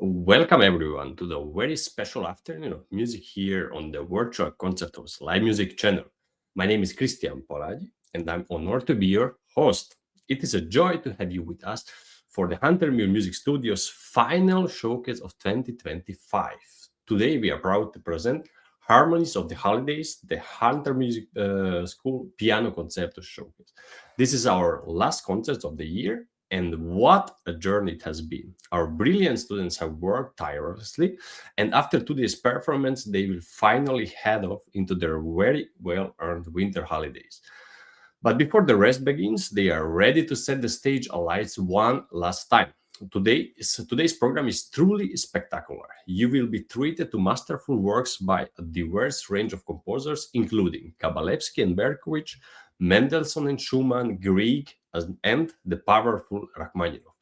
Welcome everyone to the very special afternoon of music here on the virtual Concertos live music channel. My name is Christian Polagi and I'm honored to be your host. It is a joy to have you with us for the Hunter Muir Music Studio's final showcase of 2025. Today we are proud to present Harmonies of the Holidays, the Hunter Music School Piano Concerto Showcase. This is our last concert of the year, and what a journey it has been. Our brilliant students have worked tirelessly, and after today's performance, they will finally head off into their very well earned winter holidays. But before the rest begins, they are ready to set the stage alight one last time. Today's program is truly spectacular. You will be treated to masterful works by a diverse range of composers, including Kabalevsky and Berkovich, Mendelssohn and Schumann, Grieg, and the powerful Rachmaninoff.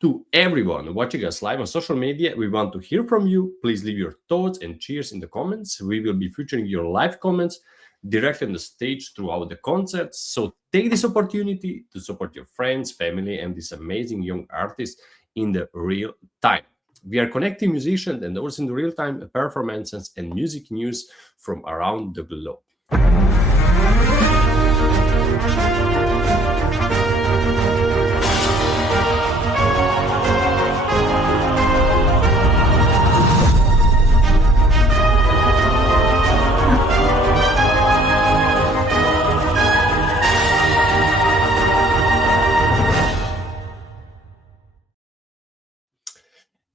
To everyone watching us live on social media, we want to hear from you. Please leave your thoughts and cheers in the comments. We will be featuring your live comments directly on the stage throughout the concert. So take this opportunity to support your friends, family, and these amazing young artists in the real time. We are connecting musicians and also in the real-time performances and music news from around the globe.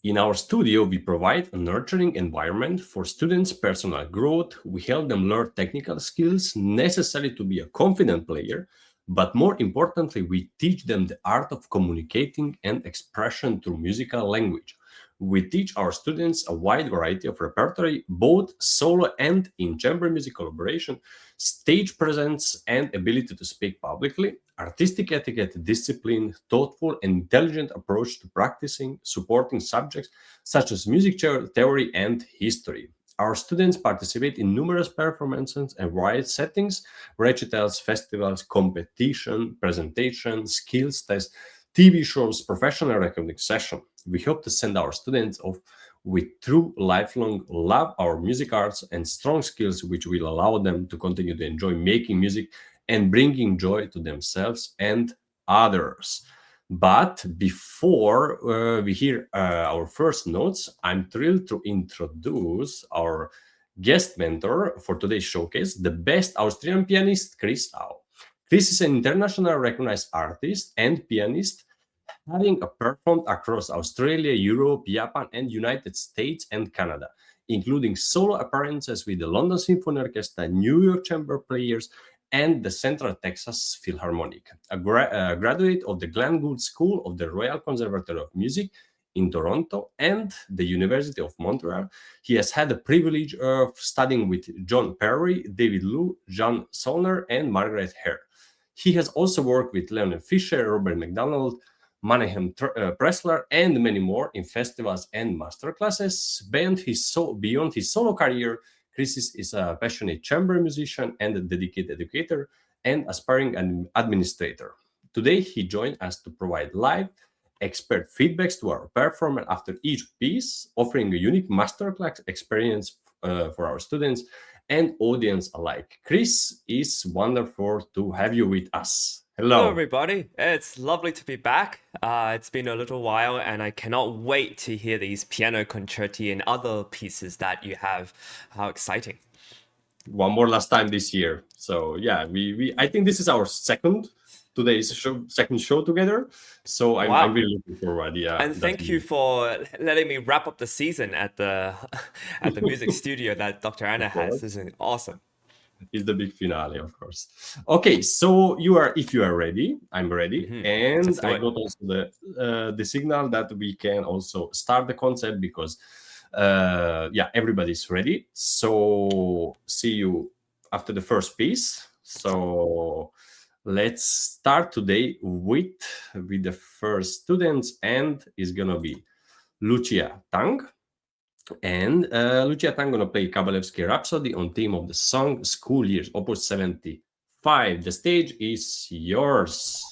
In our studio, we provide a nurturing environment for students' personal growth. We help them learn technical skills necessary to be a confident player, but more importantly, we teach them the art of communicating and expression through musical language. We teach our students a wide variety of repertoire, both solo and in chamber music collaboration, stage presence and ability to speak publicly, artistic etiquette, discipline, thoughtful and intelligent approach to practicing, supporting subjects such as music theory and history. Our students participate in numerous performances and varied settings, recitals, festivals, competition, presentations, skills tests, TV shows, professional recording session. We hope to send our students off with true lifelong love our music arts and strong skills which will allow them to continue to enjoy making music and bringing joy to themselves and others. But before we hear our first notes, I'm thrilled to introduce our guest mentor for today's showcase, the best Austrian pianist, Chris Au. Chris is an internationally recognized artist and pianist, having performed across Australia, Europe, Japan, and United States and Canada, including solo appearances with the London Symphony Orchestra, New York Chamber Players, and the Central Texas Philharmonic. A graduate of the Glenn Gould School of the Royal Conservatory of Music in Toronto and the University of Montreal, he has had the privilege of studying with John Perry, David Liu, John Zollner, and Margaret Hare. He has also worked with Leonard Fisher, Robert McDonald, Mannheim Pressler, and many more in festivals and masterclasses. Beyond his solo career, Chris is a passionate chamber musician and a dedicated educator and aspiring administrator. Today, he joined us to provide live expert feedbacks to our performer after each piece, offering a unique masterclass experience for our students and audience alike. Chris, it's wonderful to have you with us. Hello, Hello. everybody. It's lovely to be back. It's been a little while, and I cannot wait to hear these piano concerti and other pieces that you have. How exciting! One more last time this year. So yeah, we I think this is our second show together. So I'm Wow. really looking forward. Yeah, And thank you for letting me wrap up the season at the at the music studio that Dr. Anna of has. course. This is awesome. It's the big finale, of course. Okay, so if you are ready, I'm ready, and Let's do I it. got also the signal that we can also start the concert because yeah, everybody's ready. So see you after the first piece. So let's start today with the first students, and it's gonna be Lucia Tang. And Lucia Tang gonna play Kabalevsky Rhapsody on theme of the song School Years, Opus 75. The stage is yours.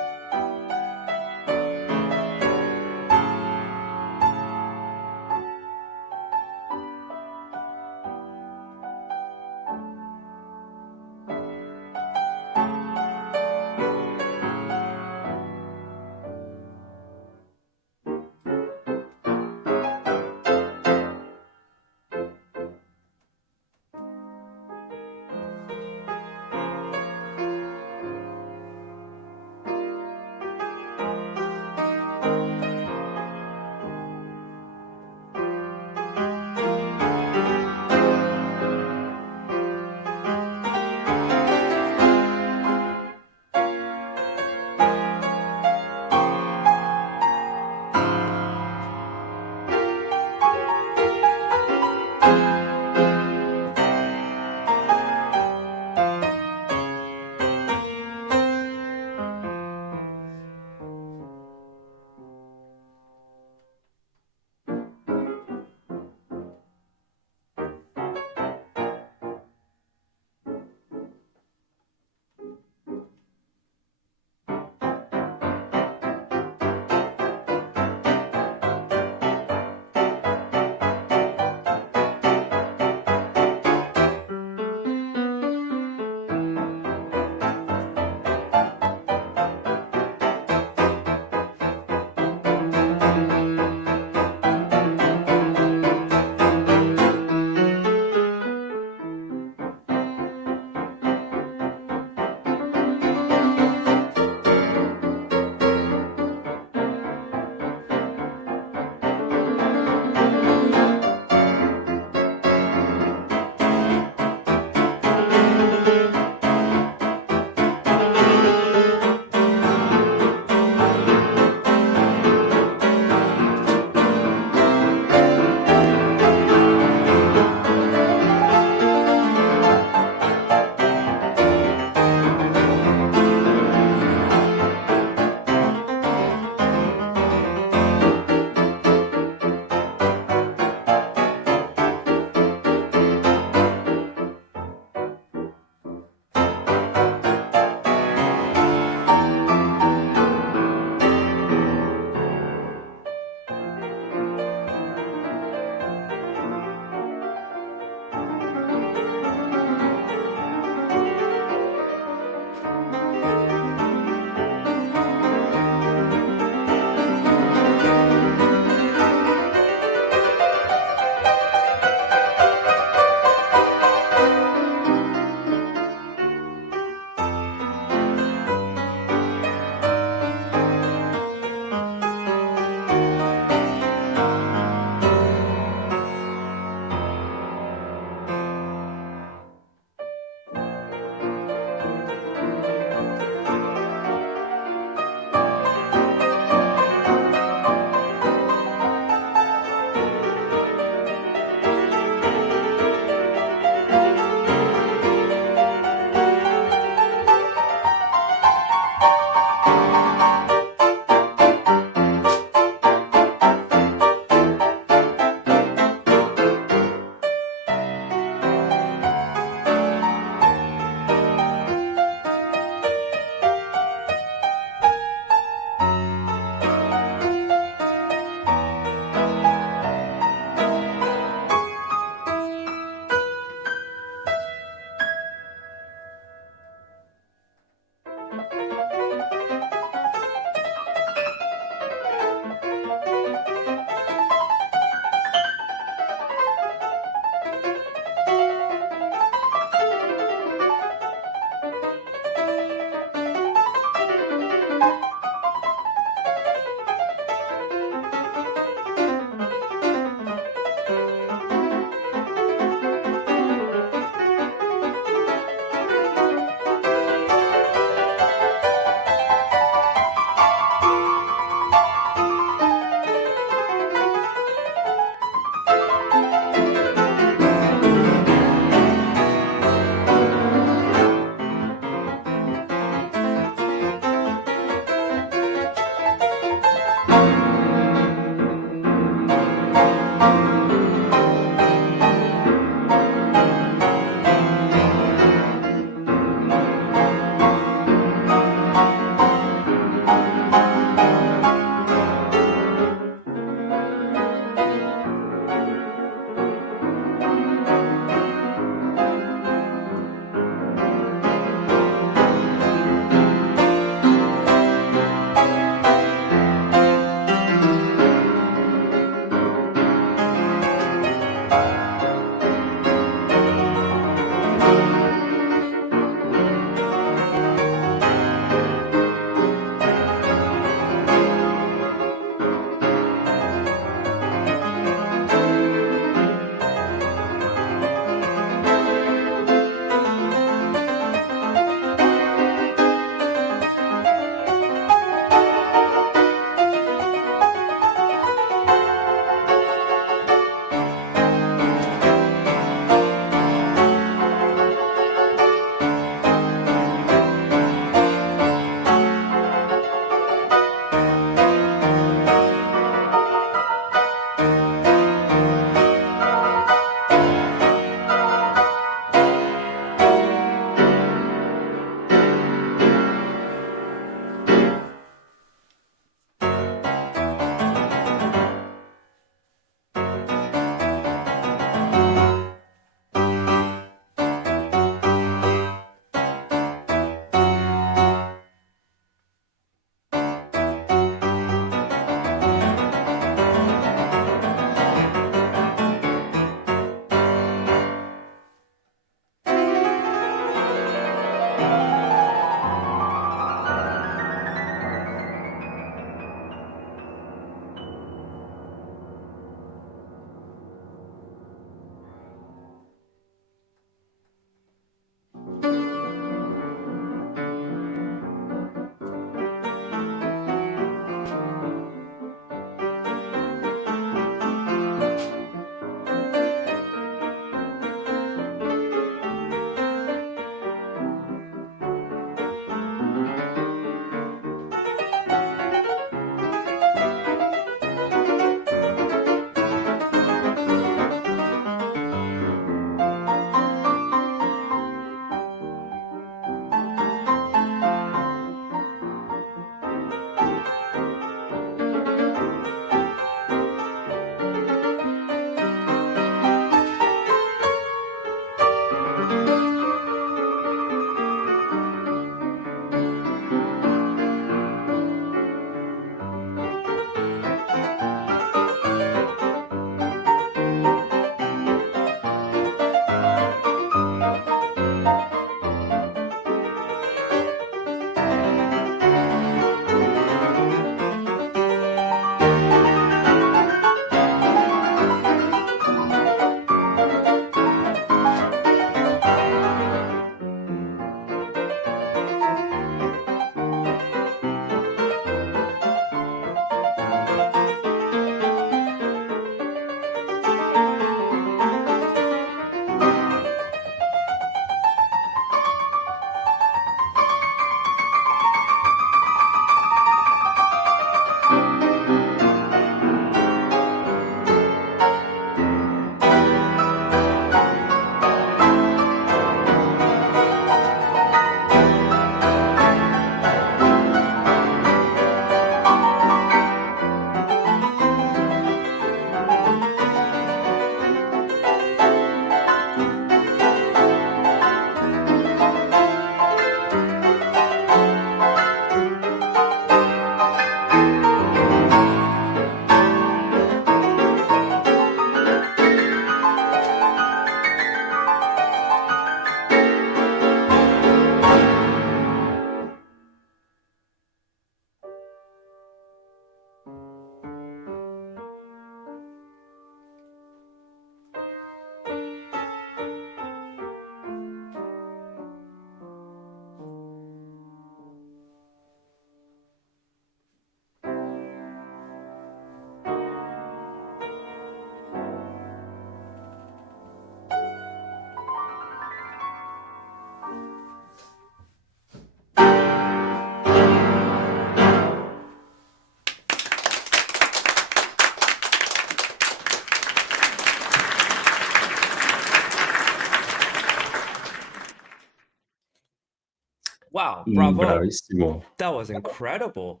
Wow, bravo. Bravissimo. That was incredible.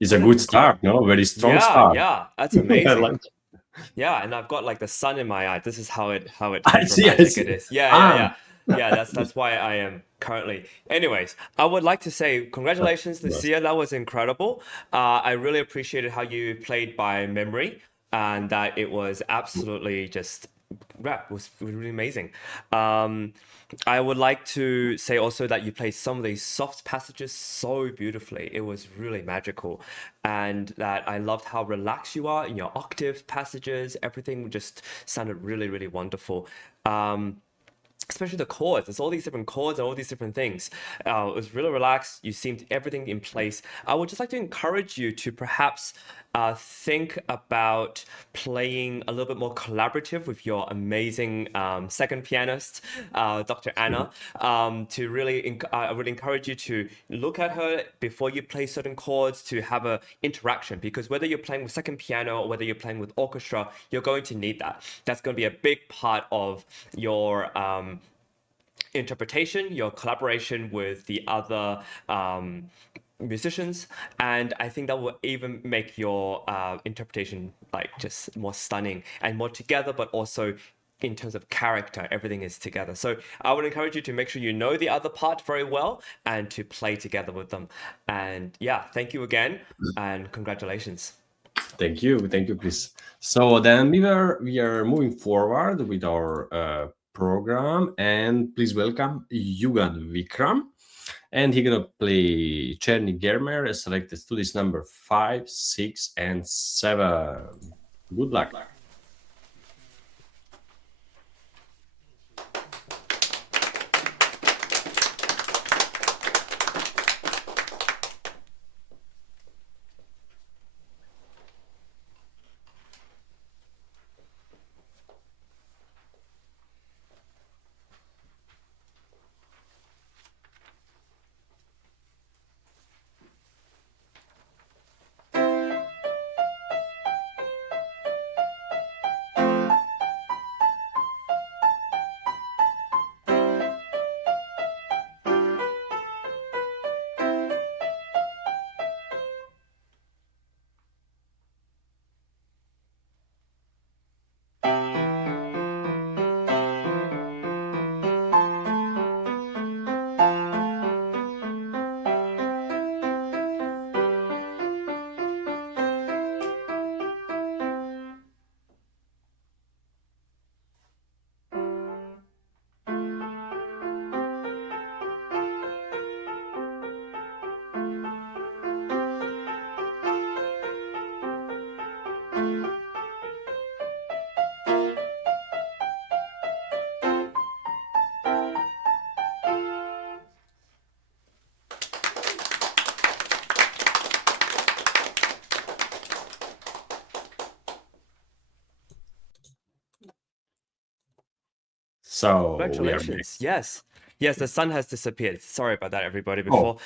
It's a That's good incredible. start, no? Very strong Yeah, start. yeah, that's I amazing. like. Yeah, and I've got like the sun in my eye. This is how I see. I dramatic see. it is. Yeah, yeah, Ah. yeah. Yeah, that's why I am currently. Anyways, I would like to say congratulations, Yes. Lucia. That was incredible. I really appreciated how you played by memory and that it was absolutely just rap was really amazing. Um, I would like to say also that you played some of these soft passages so beautifully. It was really magical. And that I loved how relaxed you are in your octave passages. Everything just sounded really, really wonderful. Especially the chords. There's all these different chords and all these different things. It was really relaxed. You seemed everything in place. I would just like to encourage you to perhaps think about playing a little bit more collaborative with your amazing second pianist, Dr. Anna. To really, I would encourage you to look at her before you play certain chords to have a interaction. Because whether you're playing with second piano or whether you're playing with orchestra, you're going to need that. That's going to be a big part of your interpretation, your collaboration with the other musicians, and I think that will even make your interpretation like just more stunning and more together, but also in terms of character, everything is together. So I would encourage you to make sure you know the other part very well and to play together with them. And yeah, thank you again and congratulations. Thank you, Chris. So then we are moving forward with our program, and please welcome Yugan Vikram, and he's gonna play Czerny-Germer, selected studies number 5, 6, and 7. Good luck. So we are back. Congratulations. Yes. Yes, the sun has disappeared. Sorry about that, everybody, Oh, before.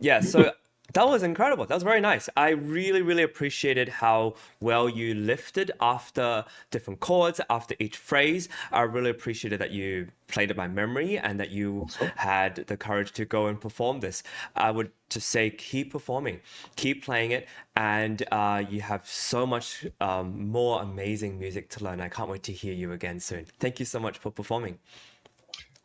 Yeah, so that was incredible. That was very nice. I really, really appreciated how well you lifted after different chords, after each phrase. I really appreciated that you played it by memory and that you also. had the courage to go and perform this. I would just say keep performing, keep playing it, and you have so much more amazing music to learn. I can't wait to hear you again soon. Thank you so much for performing.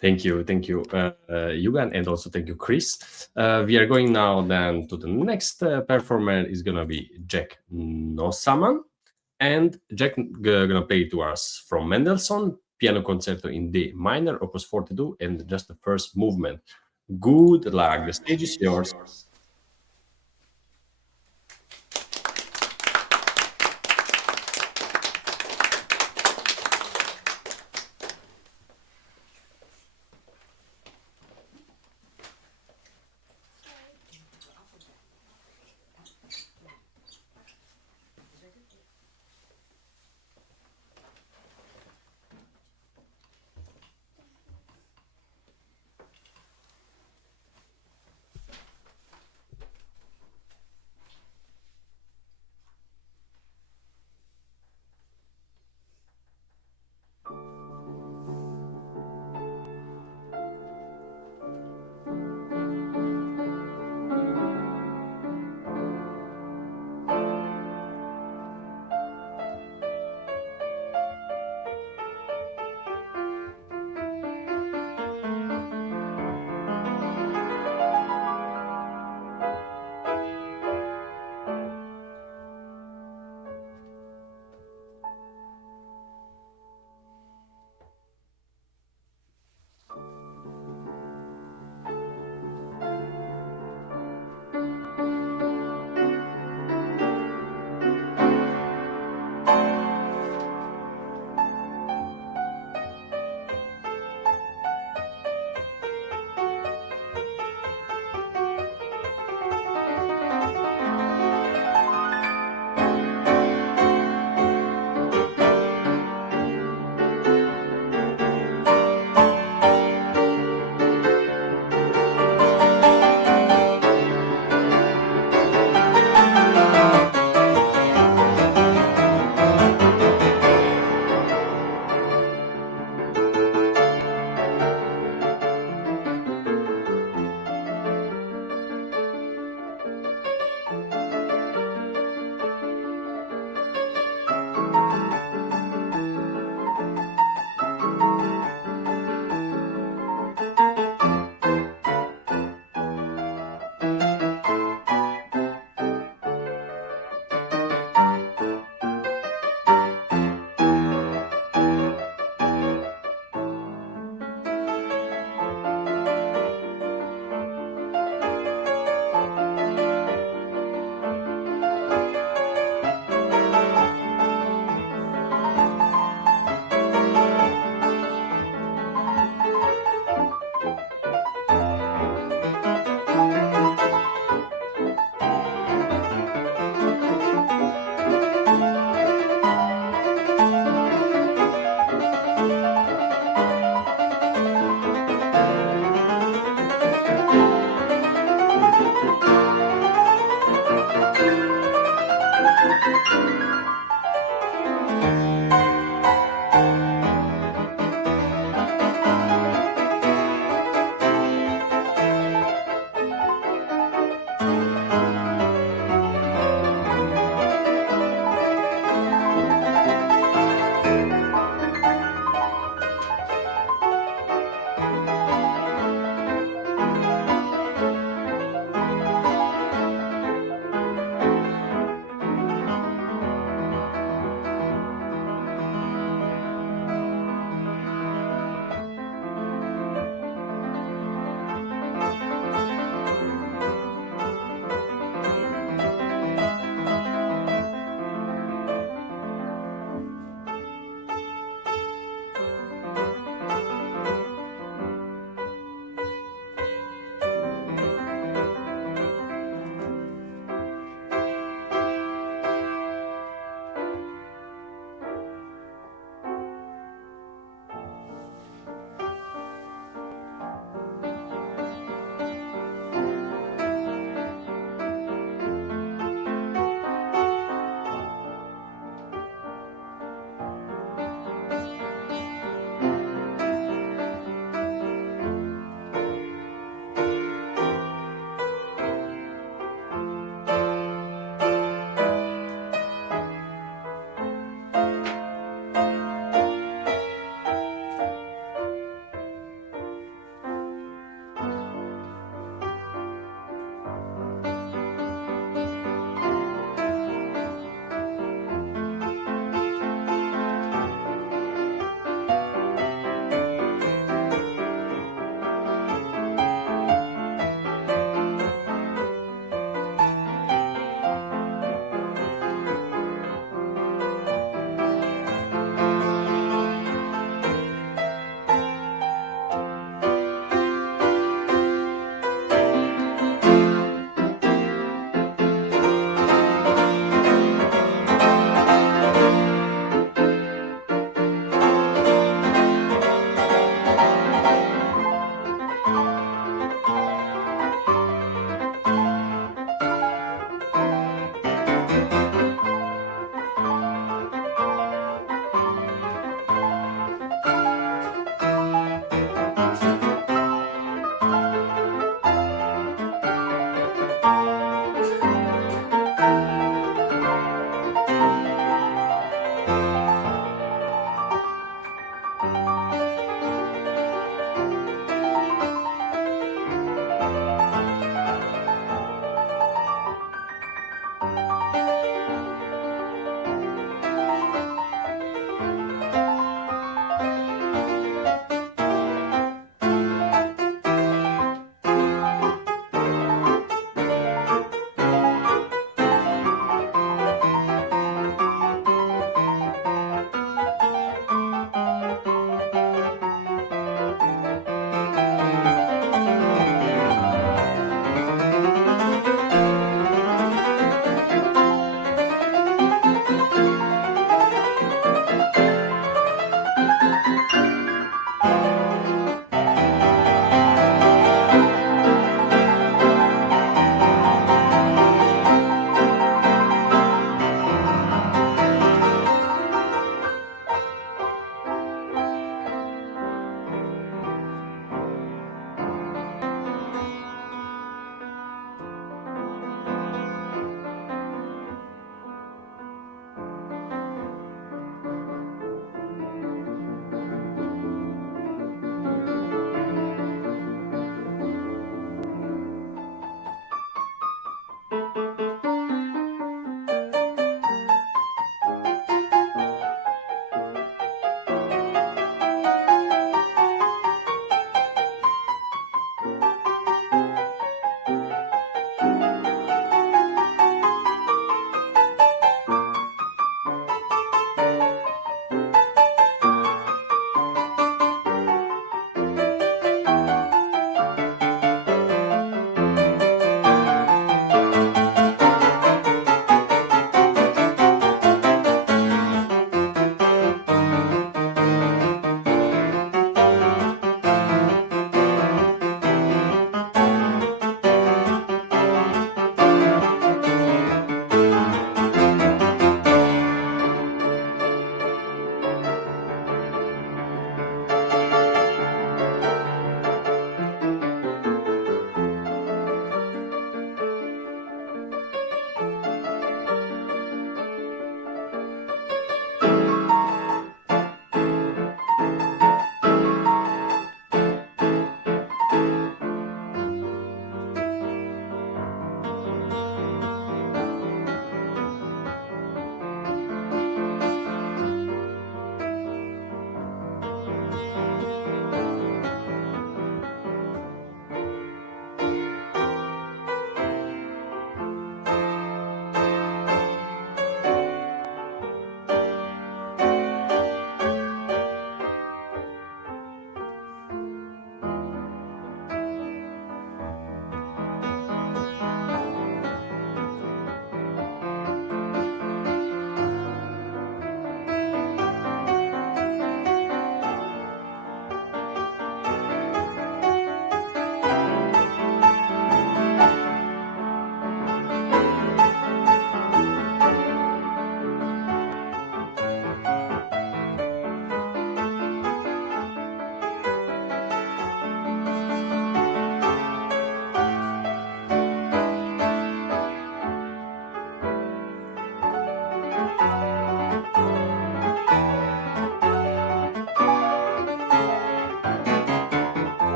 Thank you, Yugan, and also thank you, Chris. We are going now then to the next performer. Is gonna be Jack Nossaman, and Jack gonna play to us from Mendelssohn Piano Concerto in D minor, Opus 42, and just the first movement. Good luck. The stage is yours.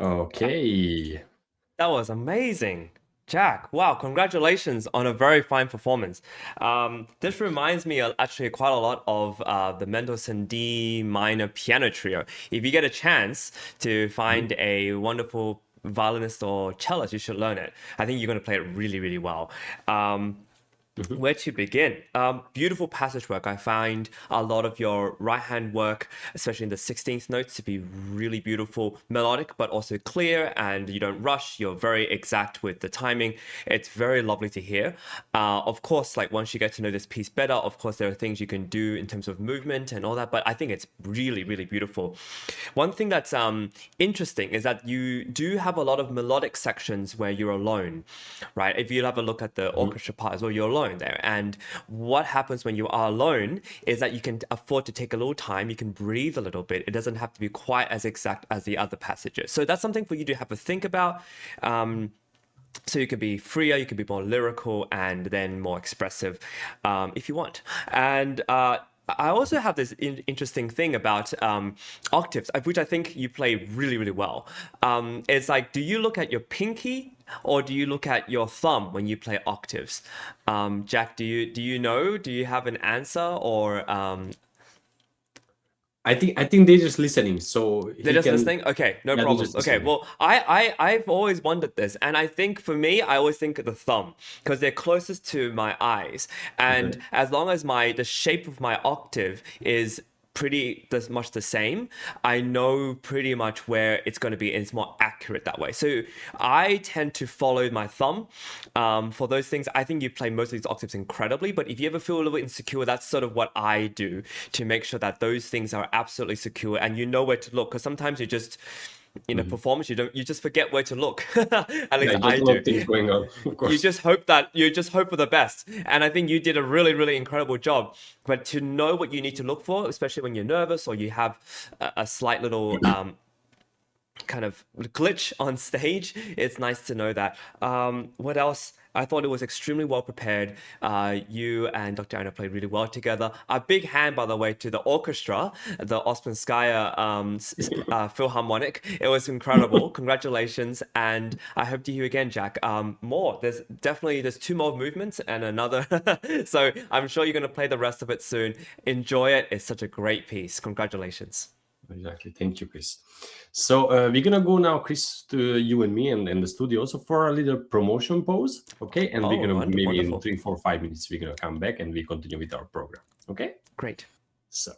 Okay. That was amazing. Jack, wow, congratulations on a very fine performance. This reminds me actually quite a lot of the Mendelssohn D minor piano trio. If you get a chance to find a wonderful violinist or cellist, you should learn it. I think you're going to play it really, really well. Mhm. Where to begin? Beautiful passage work. I find a lot of your right hand work, especially in the 16th notes, to be really beautiful, melodic, but also clear, and you don't rush. You're very exact with the timing. It's very lovely to hear. Of course, like once you get to know this piece better, of course, there are things you can do in terms of movement and all that, but I think it's really, really beautiful. One thing that's interesting is that you do have a lot of melodic sections where you're alone, right? If you have a look at the Mhm. orchestra part as well, you're alone there. And what happens when you are alone is that you can afford to take a little time, you can breathe a little bit. It doesn't have to be quite as exact as the other passages. So that's something for you to have a think about. So you could be freer, you could be more lyrical, and then more expressive, if you want. And I also have this interesting thing about octaves, which I think you play really, really well. It's like, do you look at your pinky or do you look at your thumb when you play octaves? Jack, do you know? Do you have an answer, or I think they're just listening, so they're he just can. listening? Okay, no Yeah, they're problems. just Okay, listening. well, I've always wondered this, and I think for me, I always think of the thumb because they're closest to my eyes, and Okay. as long as the shape of my octave is pretty much the same, I know pretty much where it's going to be, and it's more accurate that way. So I tend to follow my thumb for those things. I think you play most of these octaves incredibly, but if you ever feel a little bit insecure, that's sort of what I do to make sure that those things are absolutely secure and you know where to look. Because sometimes you just in a Mhm. performance you just forget where to look. At Yeah, least just I a lot do. of things going on, of You course. just hope for the best, and I think you did a really, really incredible job. But to know what you need to look for, especially when you're nervous or you have a slight little kind of glitch on stage, it's nice to know that. What else? I thought it was extremely well prepared. You and Dr. Anna played really well together. A big hand, by the way, to the orchestra, the Osmanskaya Philharmonic. It was incredible. Congratulations, and I hope to hear you again, Jack. More. There's two more movements and another. So I'm sure you're going to play the rest of it soon. Enjoy it. It's such a great piece. Congratulations. Exactly. Thank you, Chris. So we're gonna go now, Chris, to you and me and the studio also for a little promotion pause. Okay, and we're Oh, gonna maybe in wonderful. 3, 4, 5 minutes we're gonna come back and we continue with our program. Okay. Great. So.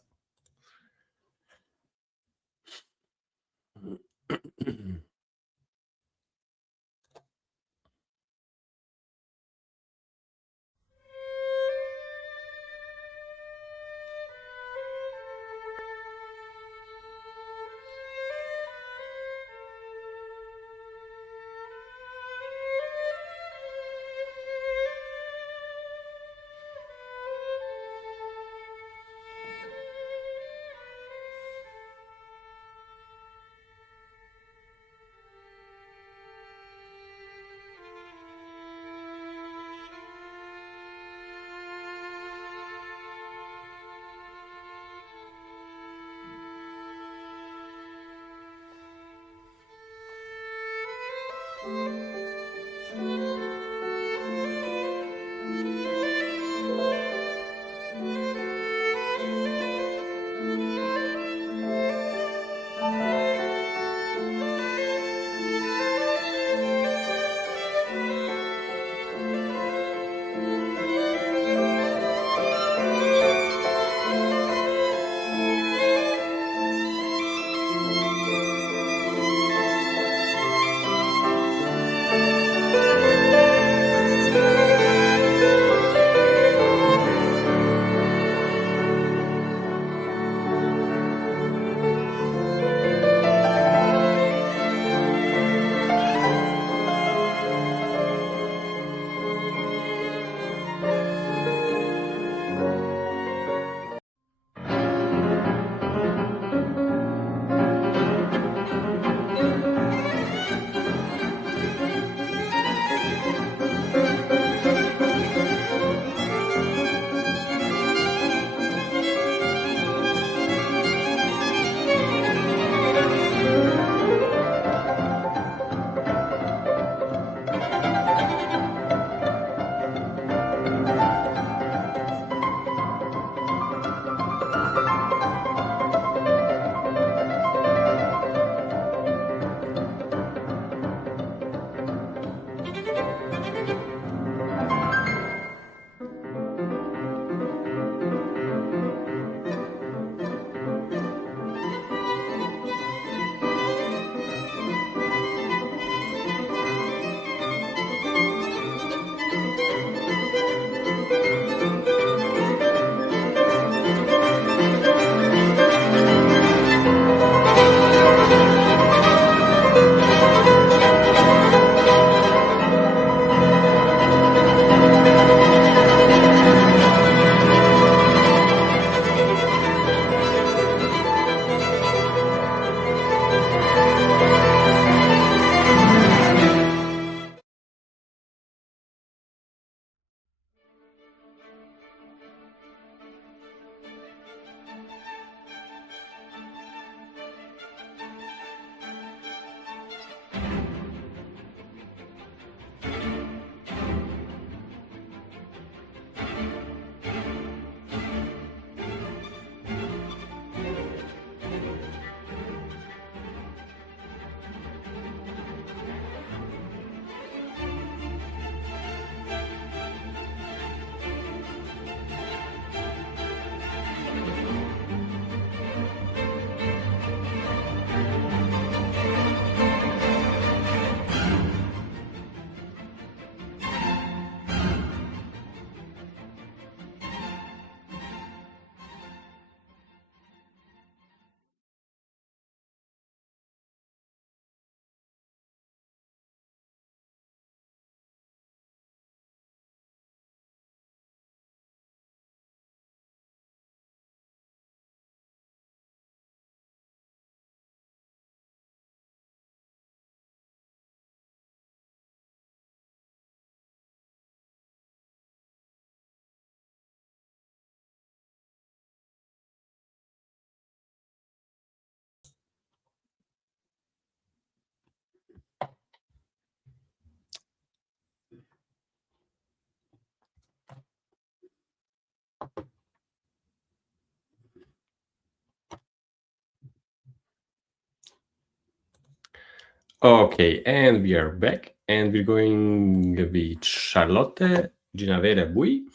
Okay, and we are back, and we're going with Charlotte Guinevere Bui,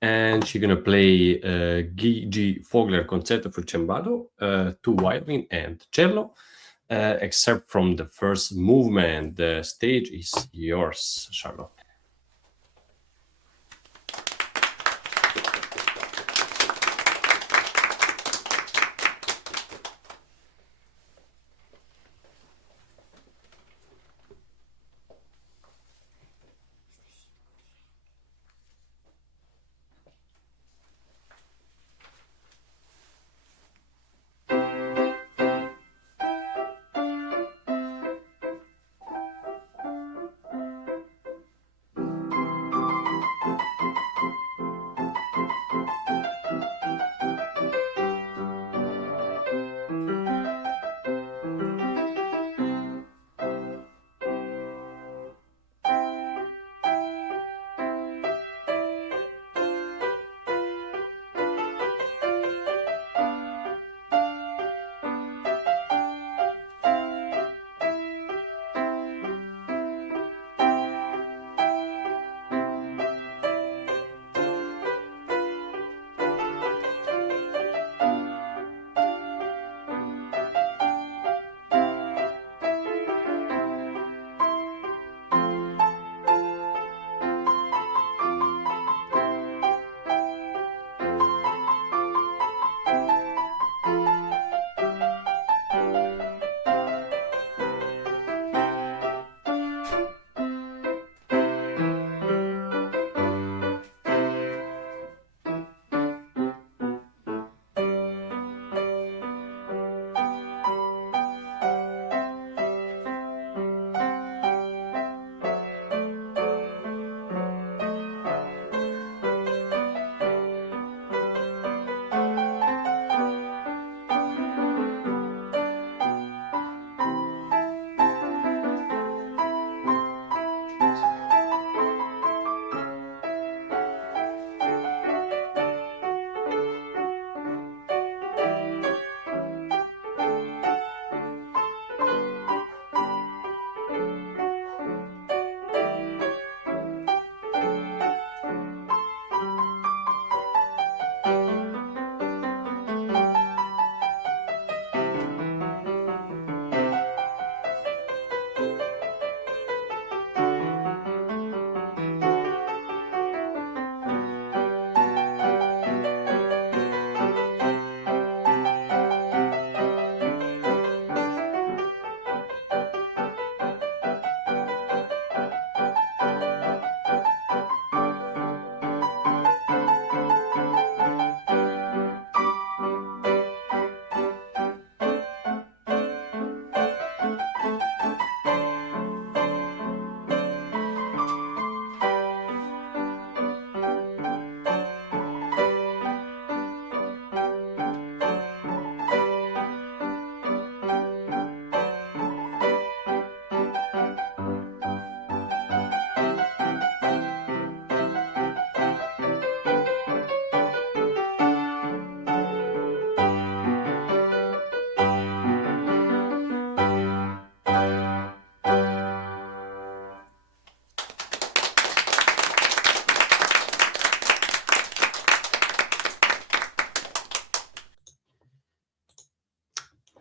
and she's gonna play G. Vogler Concerto for Cembalo, 2 violin and cello, except from the first movement. The stage is yours, Charlotte.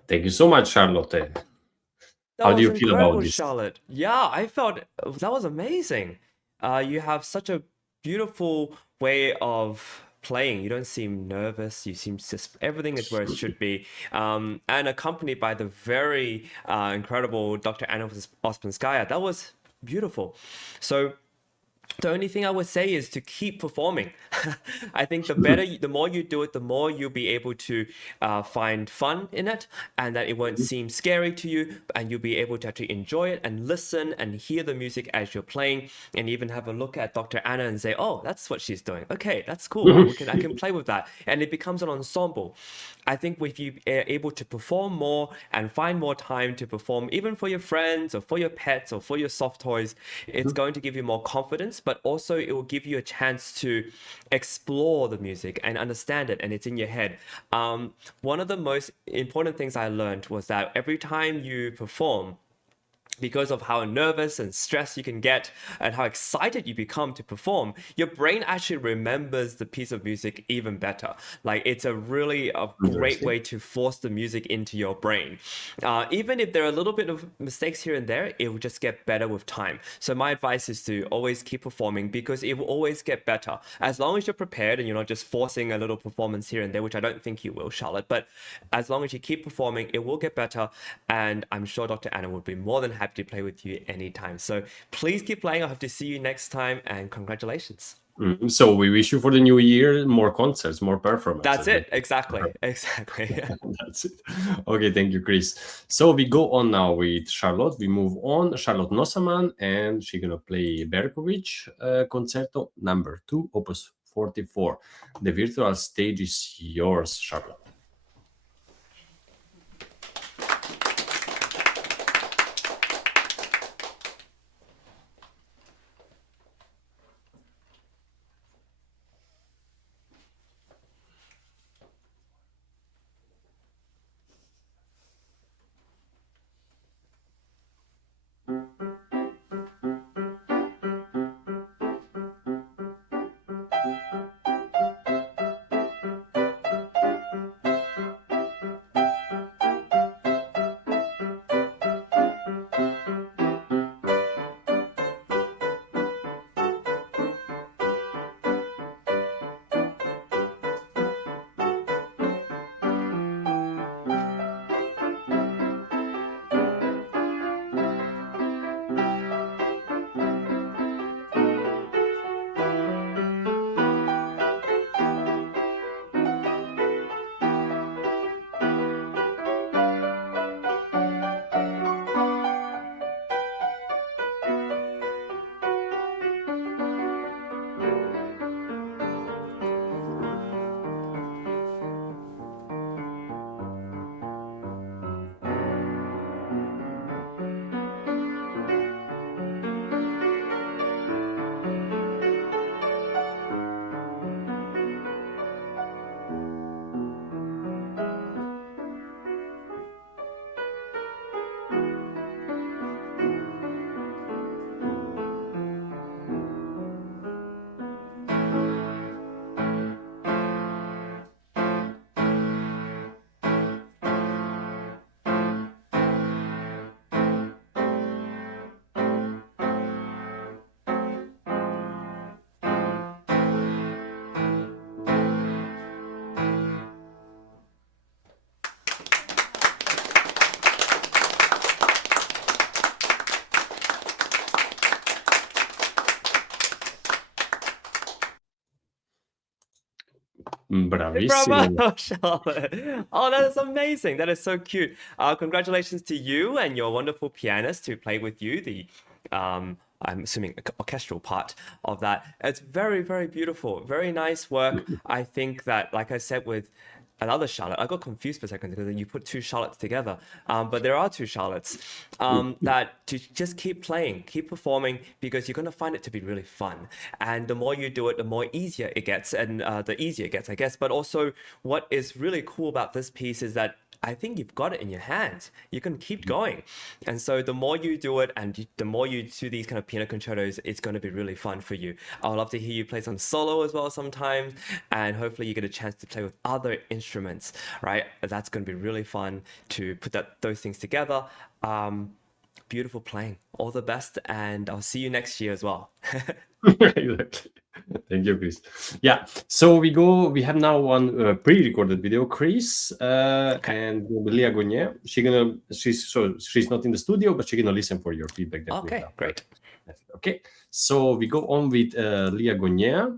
Thank you so much, Charlotte. That How do was you feel about incredible, this? Charlotte. Yeah, I felt that was amazing. You have such a beautiful way of playing. You don't seem nervous. You seem just everything is where it should be. And accompanied by the very incredible Dr. Anna Ospenskaya. That was beautiful. So the only thing I would say is to keep performing. I think the more you do it, the more you'll be able to find fun in it, and that it won't seem scary to you, and you'll be able to actually enjoy it and listen and hear the music as you're playing, and even have a look at Dr. Anna and say, "Oh, that's what she's doing. Okay, that's cool. I can play with that," and it becomes an ensemble. I think if you are able to perform more and find more time to perform, even for your friends or for your pets or for your soft toys, it's going to give you more confidence performance, but also it will give you a chance to explore the music and understand it, and it's in your head. One of the most important things I learned was that every time you perform, because of how nervous and stressed you can get and how excited you become to perform, your brain actually remembers the piece of music even better. Like, it's a really a great way to force the music into your brain. Even if there are a little bit of mistakes here and there, it will just get better with time. So my advice is to always keep performing, because it will always get better. As long as you're prepared and you're not just forcing a little performance here and there, which I don't think you will, Charlotte, but as long as you keep performing, it will get better. And I'm sure Dr. Anna would be more than happy to play with you anytime. So please keep playing. I hope to see you next time, and congratulations. So we wish you for the new year more concerts, more performances. That's it. Exactly. That's it. Okay, thank you, Chris. So we go on now with Charlotte. We move on. Charlotte Nossaman, and she's gonna play Berkovich Concerto number 2, Opus 44. The virtual stage is yours, Charlotte. Bravissimo. Bravo, Charlotte. Oh, that is amazing. That is so cute. Congratulations to you and your wonderful pianist who played with you, the I'm assuming orchestral part of that. It's very, very beautiful. Very nice work. I think that, like I said, with another Charlotte, I got confused for a second because you put two Charlottes together. But there are two Charlottes that to just keep playing, keep performing, because you're going to find it to be really fun. And the more you do it, the more easier it gets, and the easier it gets, I guess. But also, what is really cool about this piece is that I think you've got it in your hands. You can keep going. And so the more you do it and the more you do these kind of piano concertos, it's going to be really fun for you. I would love to hear you play some solo as well sometimes. And hopefully you get a chance to play with other instruments, right? That's going to be really fun to put those things together. Beautiful playing. All the best. And I'll see you next year as well. Exactly. Thank you, Chris. Yeah, so we have now one pre-recorded video, Chris, and Lia Gonyea. She's not in the studio, but she's gonna listen for your feedback. Okay, great. Okay, so we go on with Lia Gonyea.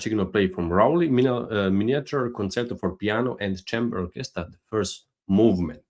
She's gonna play from Rowley, miniature concerto for piano and chamber orchestra, the first movement.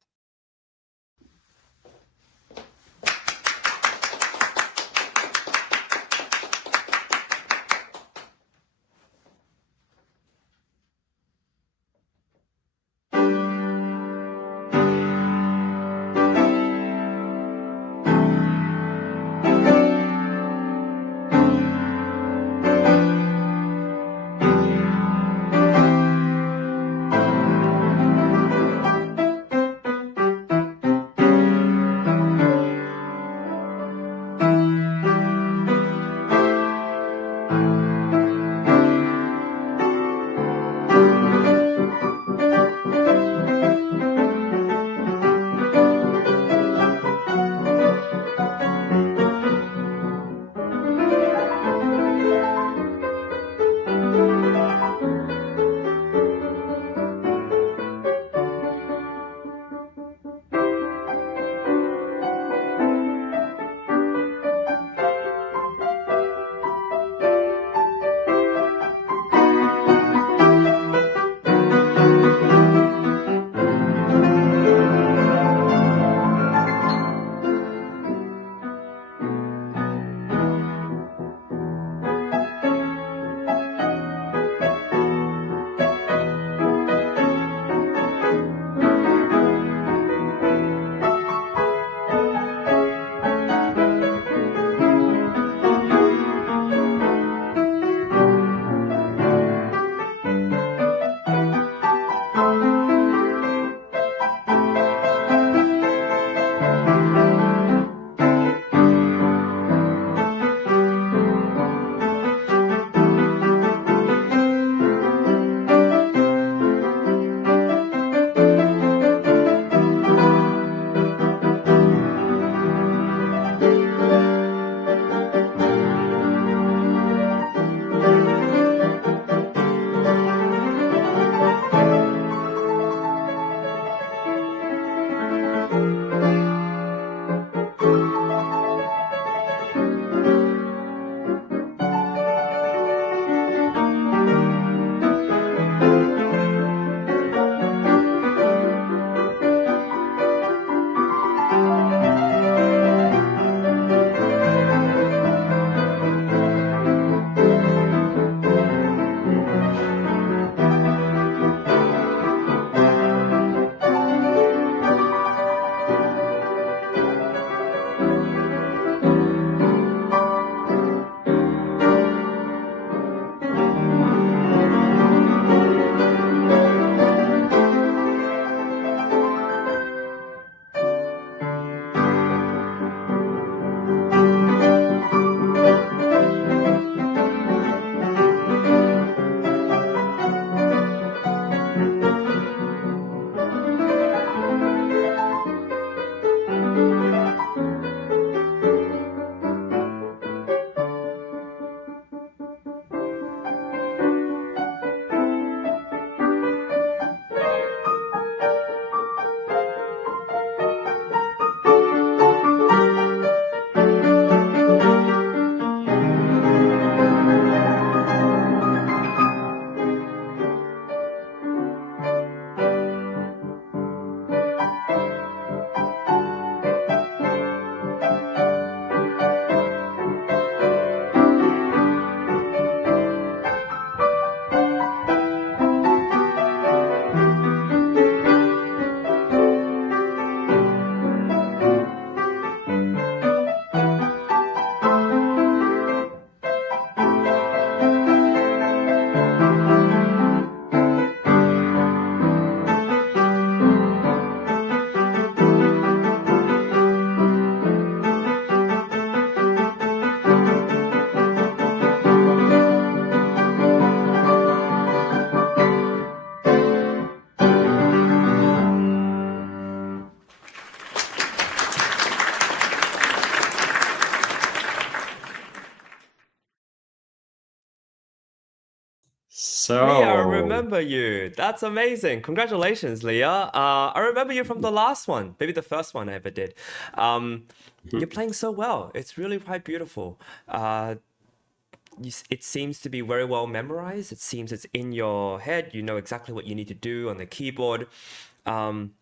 Lia, I So, remember you. That's amazing. Congratulations, Lia. I remember you from the last one, maybe the first one I ever did. You're playing so well. It's really quite beautiful. It seems to be very well memorized. It seems it's in your head. You know exactly what you need to do on the keyboard. Um,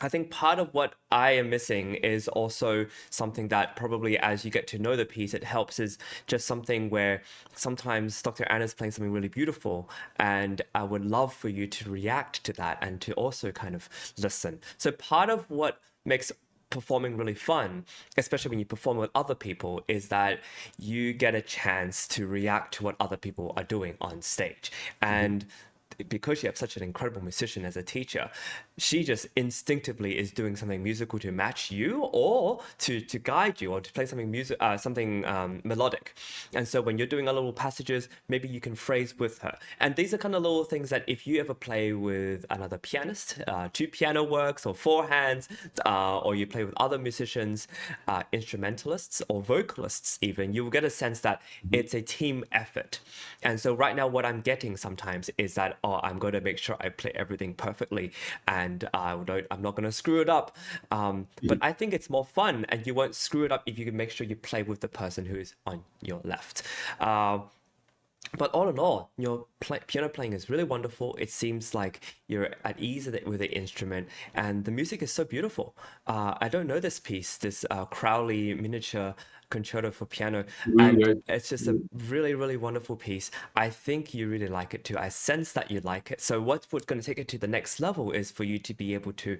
I think part of what I am missing is also something that probably as you get to know the piece, it helps is just something where sometimes Dr. Anna's playing something really beautiful, and I would love for you to react to that and to also kind of listen. So part of what makes performing really fun, especially when you perform with other people, is that you get a chance to react to what other people are doing on stage. And because you have such an incredible musician as a teacher, she just instinctively is doing something musical to match you or to guide you or to play something something melodic. And so when you're doing a little passages, maybe you can phrase with her. And these are kind of little things that if you ever play with another pianist, two piano works or four hands, or you play with other musicians, instrumentalists or vocalists even, you will get a sense that it's a team effort. And so right now what I'm getting sometimes is that, oh, I'm going to make sure I play everything perfectly and I'm not going to screw it up. But I think it's more fun and you won't screw it up if you can make sure you play with the person who is on your left. But all in all, your piano playing is really wonderful. It seems like you're at ease with the instrument, and the music is so beautiful. I don't know this piece, this Crowley miniature concerto for piano, and yeah. it's just a really, really wonderful piece. I think you really like it too. I sense that you like it. So what's going to take it to the next level is for you to be able to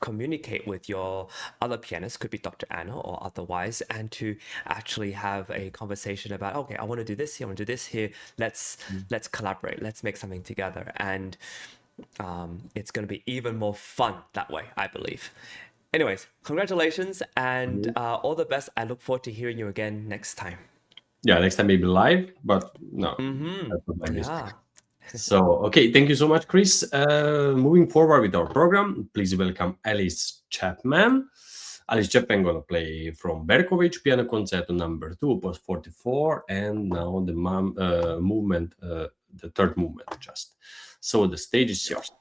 communicate with your other pianists, could be Dr. Anna or otherwise, and to actually have a conversation about, okay, I want to do this here, I want to do this here. Let's collaborate. Let's make something together, and it's going to be even more fun that way, I believe. Anyways, congratulations and all the best. I look forward to hearing you again next time. Yeah, next time maybe live, but no, that's not like this. Yeah. So, okay, thank you so much, Chris. Moving forward with our program, please welcome Alize Chapman. Alize Chapman gonna play from Berkovich Piano Concerto number 2, opus 44, and now the movement, the third movement, just. So the stage is yours.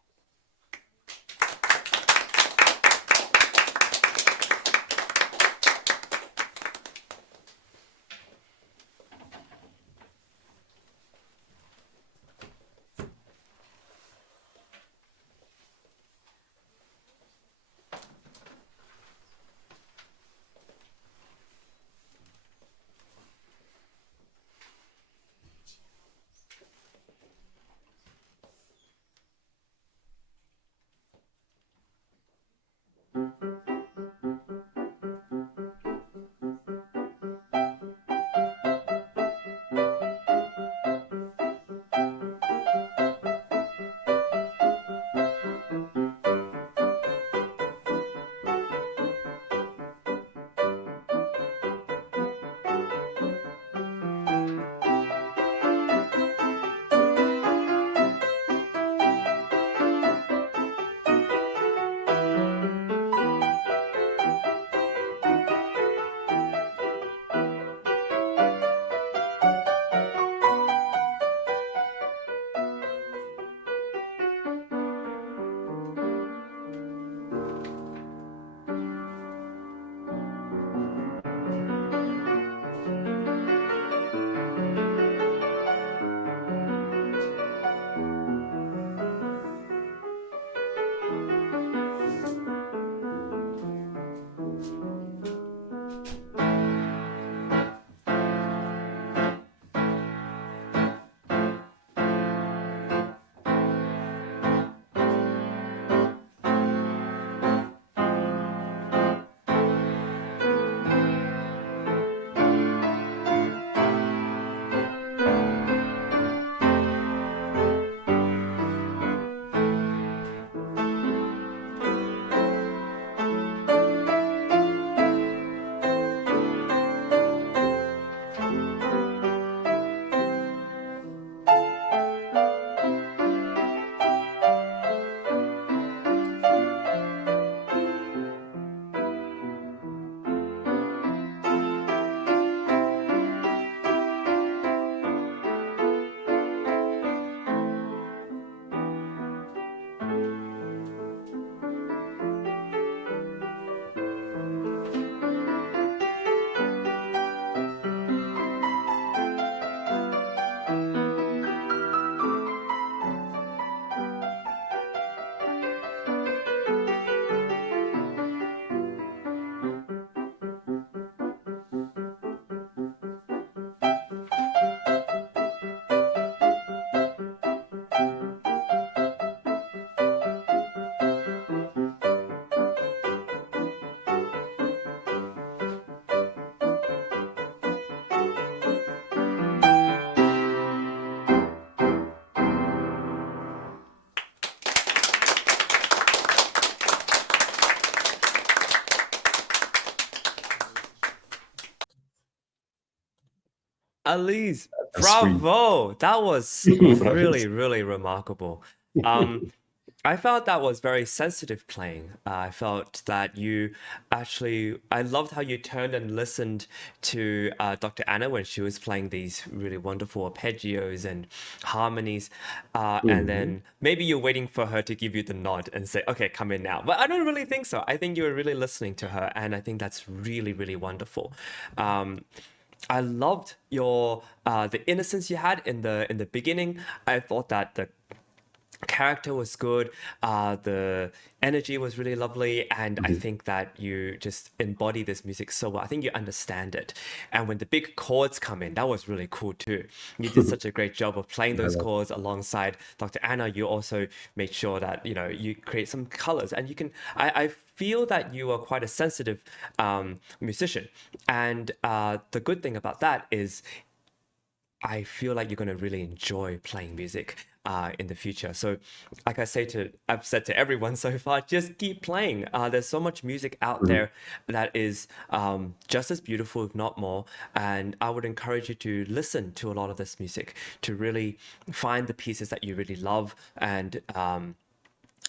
Alize, That's sweet. bravo! That was really, really remarkable. Um, I felt that was very sensitive playing. I felt that you actually, I loved how you turned and listened to Dr. Anna when she was playing these really wonderful arpeggios and harmonies. And Mhm. then maybe you're waiting for her to give you the nod and say, okay, come in now. But I don't really think so. I think you were really listening to her. And I think that's really, really wonderful. I loved your the innocence you had in the beginning. I thought that the character was good, the energy was really lovely, and I Mhm. think that you just embody this music so well. I think you understand it. And when the big chords come in, that was really cool too. You did such a great job of playing Yeah, those chords alongside Dr. Anna. You also made sure that, you know, you create some colors, and you can, I feel that you are quite a sensitive musician. And the good thing about that is I feel like you're going to really enjoy playing music in the future. So, like I've said to everyone so far, just keep playing. There's so much music out Mhm. there that is just as beautiful, if not more. And I would encourage you to listen to a lot of this music to really find the pieces that you really love and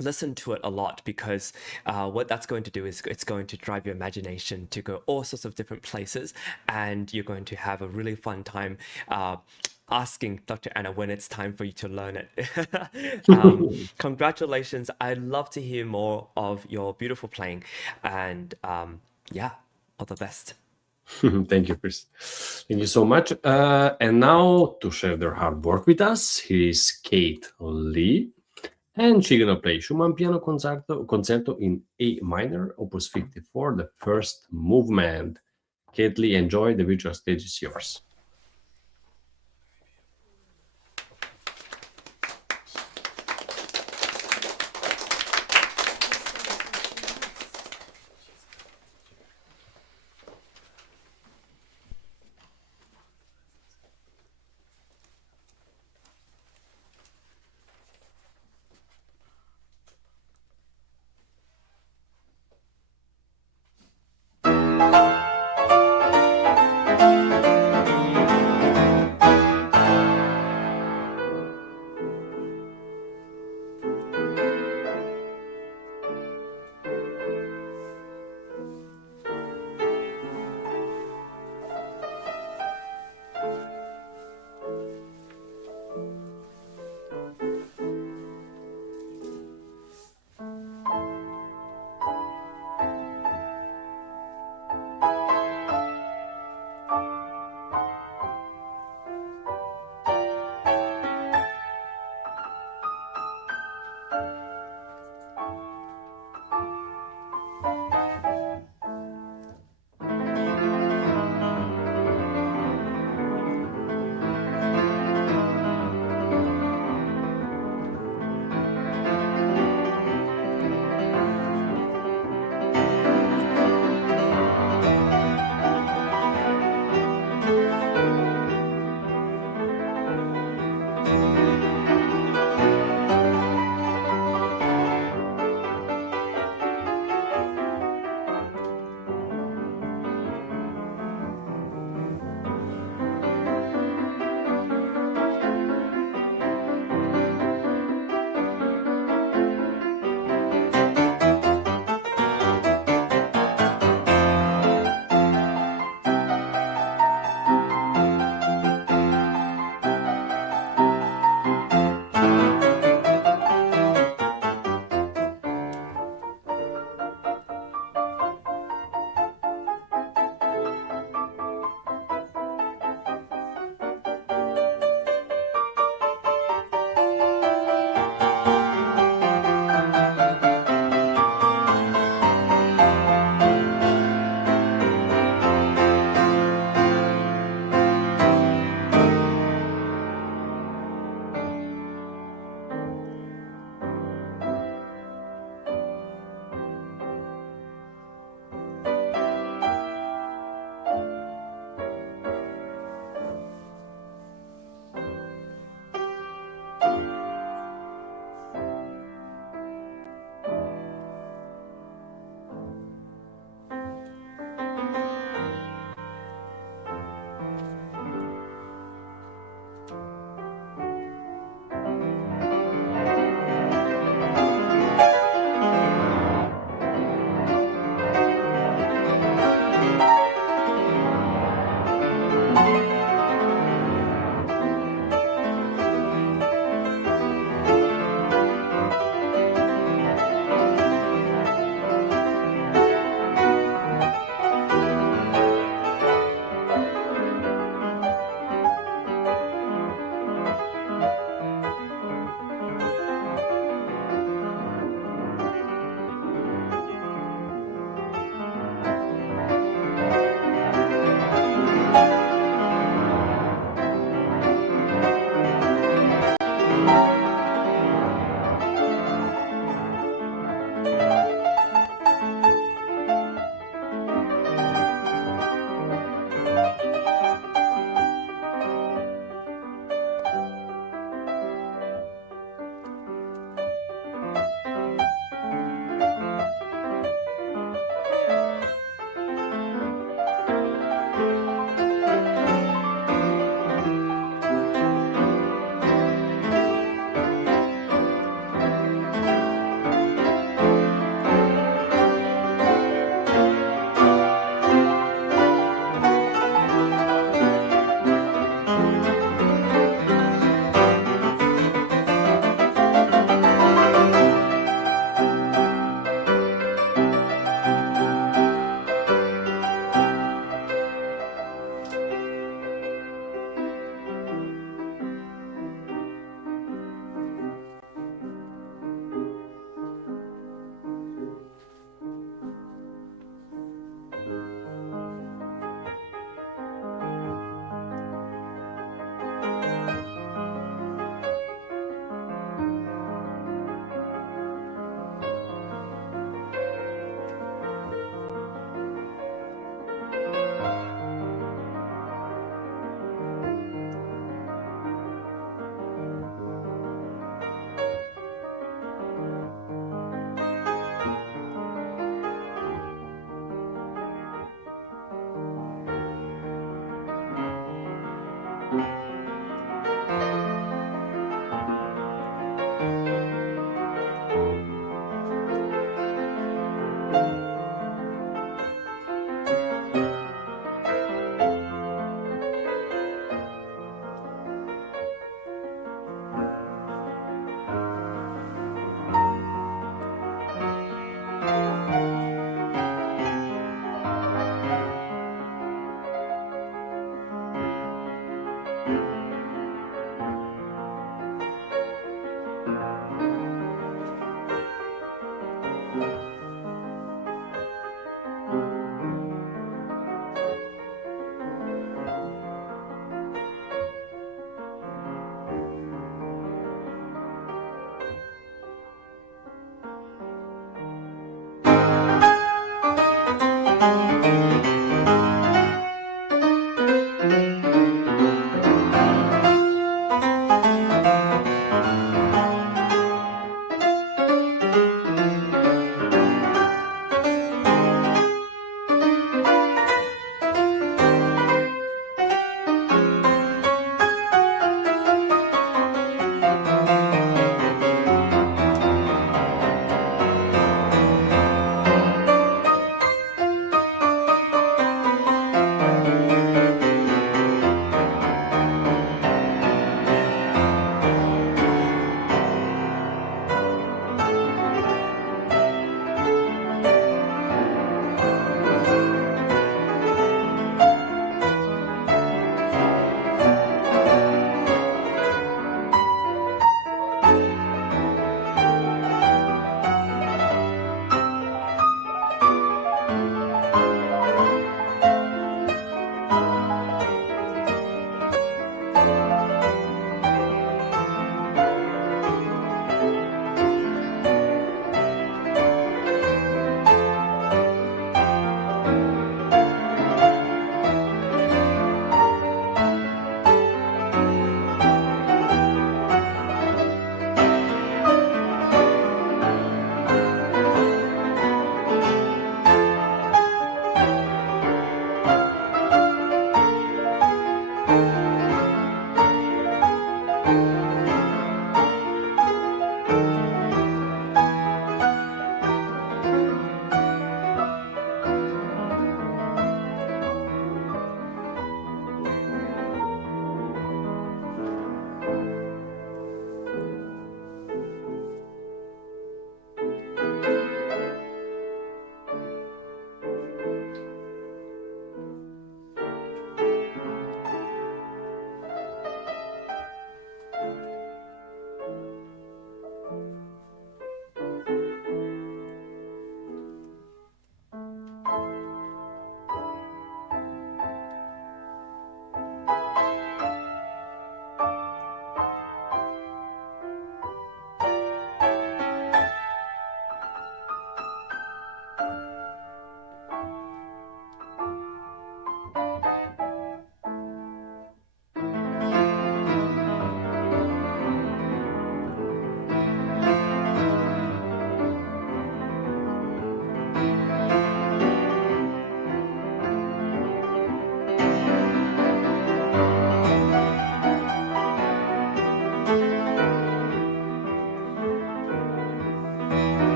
listen to it a lot because what that's going to do is it's going to drive your imagination to go all sorts of different places, and you're going to have a really fun time asking Dr. Anna when it's time for you to learn it. Congratulations. I'd love to hear more of your beautiful playing, and yeah, all the best. Thank you, Chris. Thank you so much. And now to share their hard work with us, here is Kate Lee. And she's gonna play Schumann Piano Concerto in A minor, Opus 54, the first movement. Kate Lee, enjoy. The virtual stage is yours.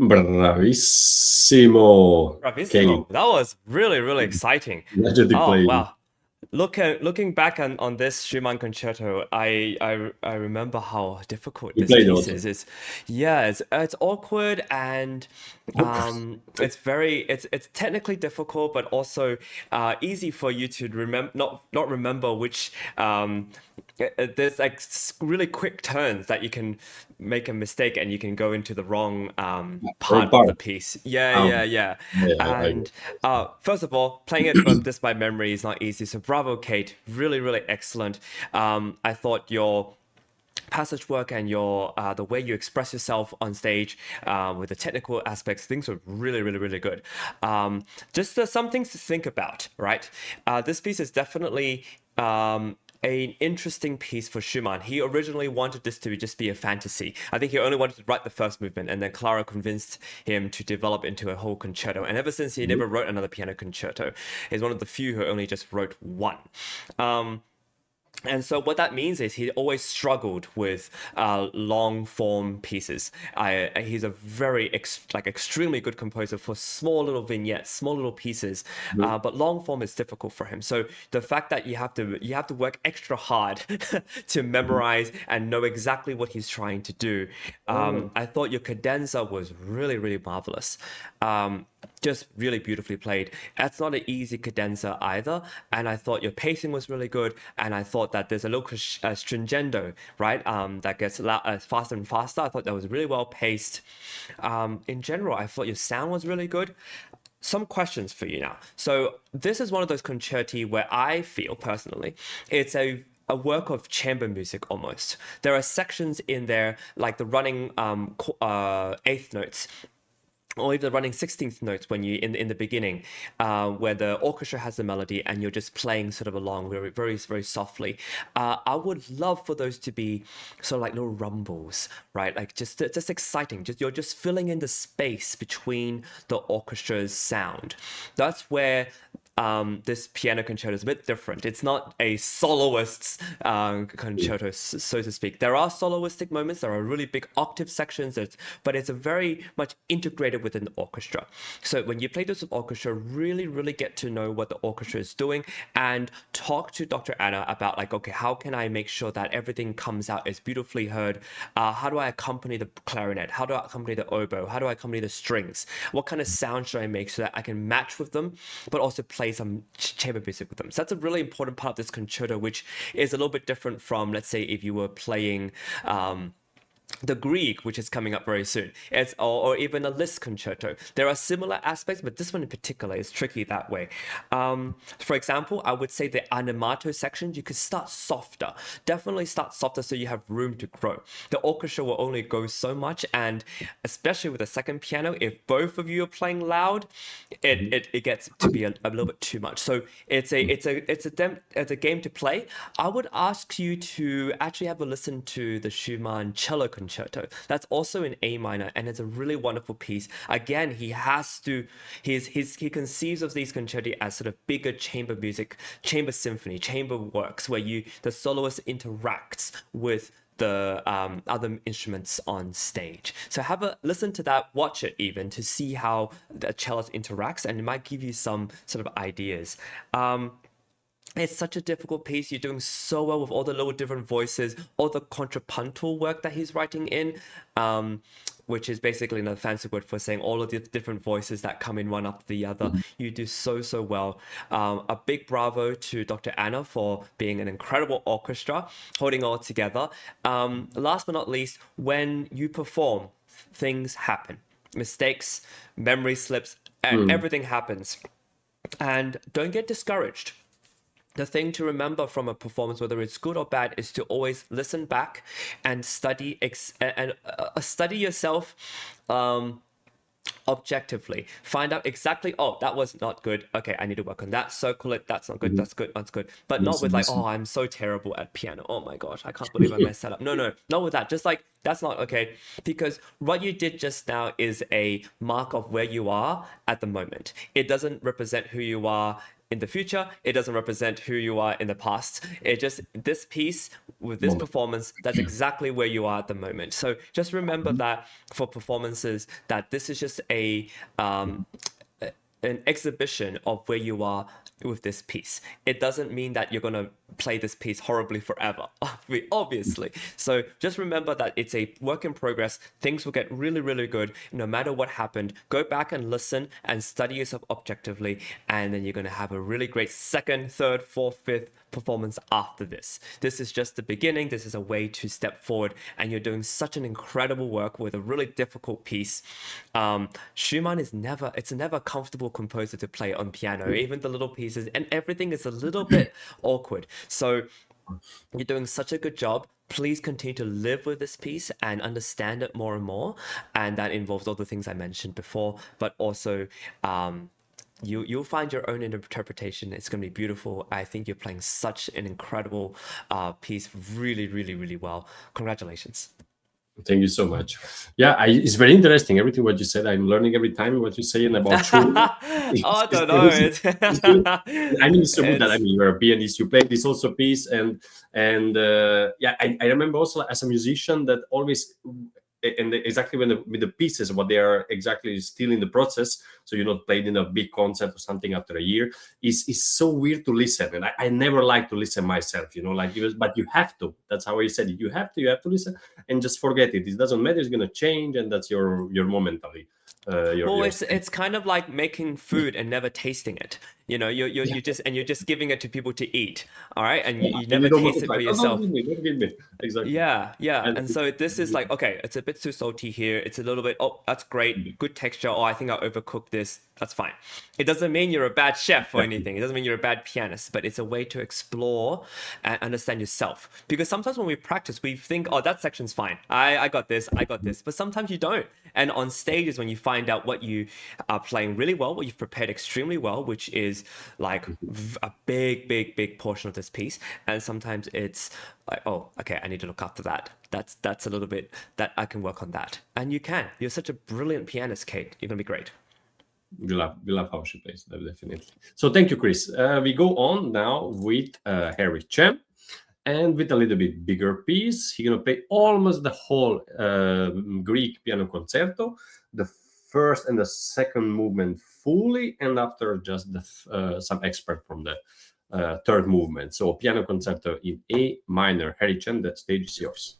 Bravissimo, Kane. Bravissimo. That was really, really exciting. Legendary Oh, playing. wow. Looking back on this Schumann concerto, I remember how difficult You this played piece also. is. It's awkward and it's technically difficult, but also easy for you to remember not remember which there's like really quick turns that you can make a mistake and you can go into the wrong Wrong part of part. the piece. Yeah, Um, yeah, yeah. yeah, I And first of all, playing it from this by memory is not easy. So bravo, Kate. Really, really excellent. I thought your passage work and your the way you express yourself on stage with the technical aspects, things were really, really, really good. Just some things to think about, right? This piece is definitely an interesting piece for Schumann. He originally wanted this to just be a fantasy. I think he only wanted to write the first movement, and then Clara convinced him to develop into a whole concerto. And ever since, he never wrote another piano concerto. He's one of the few who only just wrote one. And so what that means is he always struggled with long form pieces. He's a very extremely good composer for small little vignettes, small little pieces, but long form is difficult for him. So the fact that you have to work extra hard to memorize and know exactly what he's trying to do. I thought your cadenza was really, really marvelous. Just really beautifully played. That's not an easy cadenza either, and I thought your pacing was really good, and I thought that there's a little stringendo, right, that gets faster and faster. I thought that was really well paced. In general, I thought your sound was really good. Some questions for you now. So this is one of those concerti where I feel personally it's a work of chamber music almost. There are sections in there like the running eighth notes or even the running 16th notes when you in the beginning where the orchestra has the melody and you're just playing sort of along very, very, very softly. I would love for those to be sort of like little rumbles, right? Like just exciting. Just you're just filling in the space between the orchestra's sound. That's where this piano concerto is a bit different. It's not a soloist's concerto, so to speak. There are soloistic moments. There are really big octave sections, but it's a very much integrated within the orchestra. So when you play this with orchestra, really, really get to know what the orchestra is doing and talk to Dr. Anna about like, okay, how can I make sure that everything comes out as beautifully heard? How do I accompany the clarinet? How do I accompany the oboe? How do I accompany the strings? What kind of sound should I make so that I can match with them, but also play some chamber music with them? So that's a really important part of this concerto, which is a little bit different from, let's say, if you were playing the Greek, which is coming up very soon, or even a Liszt concerto. There are similar aspects, but this one in particular is tricky that way. For example, I would say the animato section, you could start softer. Definitely start softer so you have room to grow. The orchestra will only go so much, and especially with the second piano, if both of you are playing loud, it gets to be a little bit too much. So it's a game to play. I would ask you to actually have a listen to the Schumann cello concerto. That's also in A minor, and it's a really wonderful piece. Again, he conceives of these concerti as sort of bigger chamber music, chamber symphony, chamber works, where the soloist interacts with the other instruments on stage. So have a listen to that, watch it even to see how the cellist interacts, and it might give you some sort of ideas. It's such a difficult piece. You're doing so well with all the little different voices, all the contrapuntal work that he's writing in, which is basically another fancy word for saying all of the different voices that come in one after the other. You do so, so well. A big bravo to Dr. Anna for being an incredible orchestra, holding all together. Last but not least, when you perform, things happen. Mistakes, memory slips, everything happens. And don't get discouraged. The thing to remember from a performance, whether it's good or bad, is to always listen back and study yourself objectively. Find out exactly, oh, that was not good. Okay, I need to work on that. Circle it. That's not good. That's good. That's good. But not with like, oh, I'm so terrible at piano. Oh my gosh, I can't believe I messed that up. No, no, not with that. Just like, that's not okay. Because what you did just now is a mark of where you are at the moment. It doesn't represent who you are in the future. It doesn't represent who you are in the past. It just, this piece with this Moment. performance, that's exactly where you are at the moment. So just remember that for performances, that this is just an exhibition of where you are with this piece. It doesn't mean that you're going to play this piece horribly forever, obviously. So just remember that it's a work in progress. Things will get really, really good no matter what happened. Go back and listen and study yourself objectively, and then you're going to have a really great second, third, fourth, fifth performance after this. This is just the beginning. This is a way to step forward, and you're doing such an incredible work with a really difficult piece. Schumann is never, it's never a comfortable composer to play on piano, even the little pieces, and everything is a little bit awkward. So you're doing such a good job. Please continue to live with this piece and understand it more and more. And that involves all the things I mentioned before, but also you'll find your own interpretation. It's going to be beautiful. I think you're playing such an incredible piece really, really, really well. Congratulations. Thank you so much. Yeah, it's very interesting. Everything what you said, I'm learning every time what you're saying about Schumann. I don't know. I mean, it's so good that, I mean, you're a pianist, you play this also piece, and yeah, I remember also as a musician that always, and exactly when with the pieces, what they are exactly still in the process, so you're not played in a big concert or something after a year, is so weird to listen, and I never like to listen myself, you know, like, but you have to. That's how I said it. You have to listen and just forget it. It doesn't matter. It's gonna change, and that's your momentary. Well, it's kind of like making food and never tasting it. You know, you're just giving it to people to eat. All right, and you And never you don't want taste to it try. for Oh, yourself. don't give me. Exactly. Yeah, yeah. And And so this is like, okay, it's a bit too salty here. It's a little bit, oh, that's great. Good texture. Oh, I think I overcooked this. That's fine. It doesn't mean you're a bad chef or anything. It doesn't mean you're a bad pianist, but it's a way to explore and understand yourself. Because sometimes when we practice, we think, oh, that section's fine. I got this, I got this. But sometimes you don't. And on stage is when you find out what you are playing really well, what you've prepared extremely well, which is like a big, big, big portion of this piece. And sometimes it's like, oh, okay, I need to look after that. That's a little bit that I can work on that. And you can. You're such a brilliant pianist, Kate. You're gonna be great. we love how she plays, definitely. So thank you, Chris. We go on now with Harry Chen, and with a little bit bigger piece. He's gonna play almost the whole Greek piano concerto, the first and the second movement fully, and after just some excerpt from the third movement. So piano concerto in A minor. Harry Chen, the stage is yours.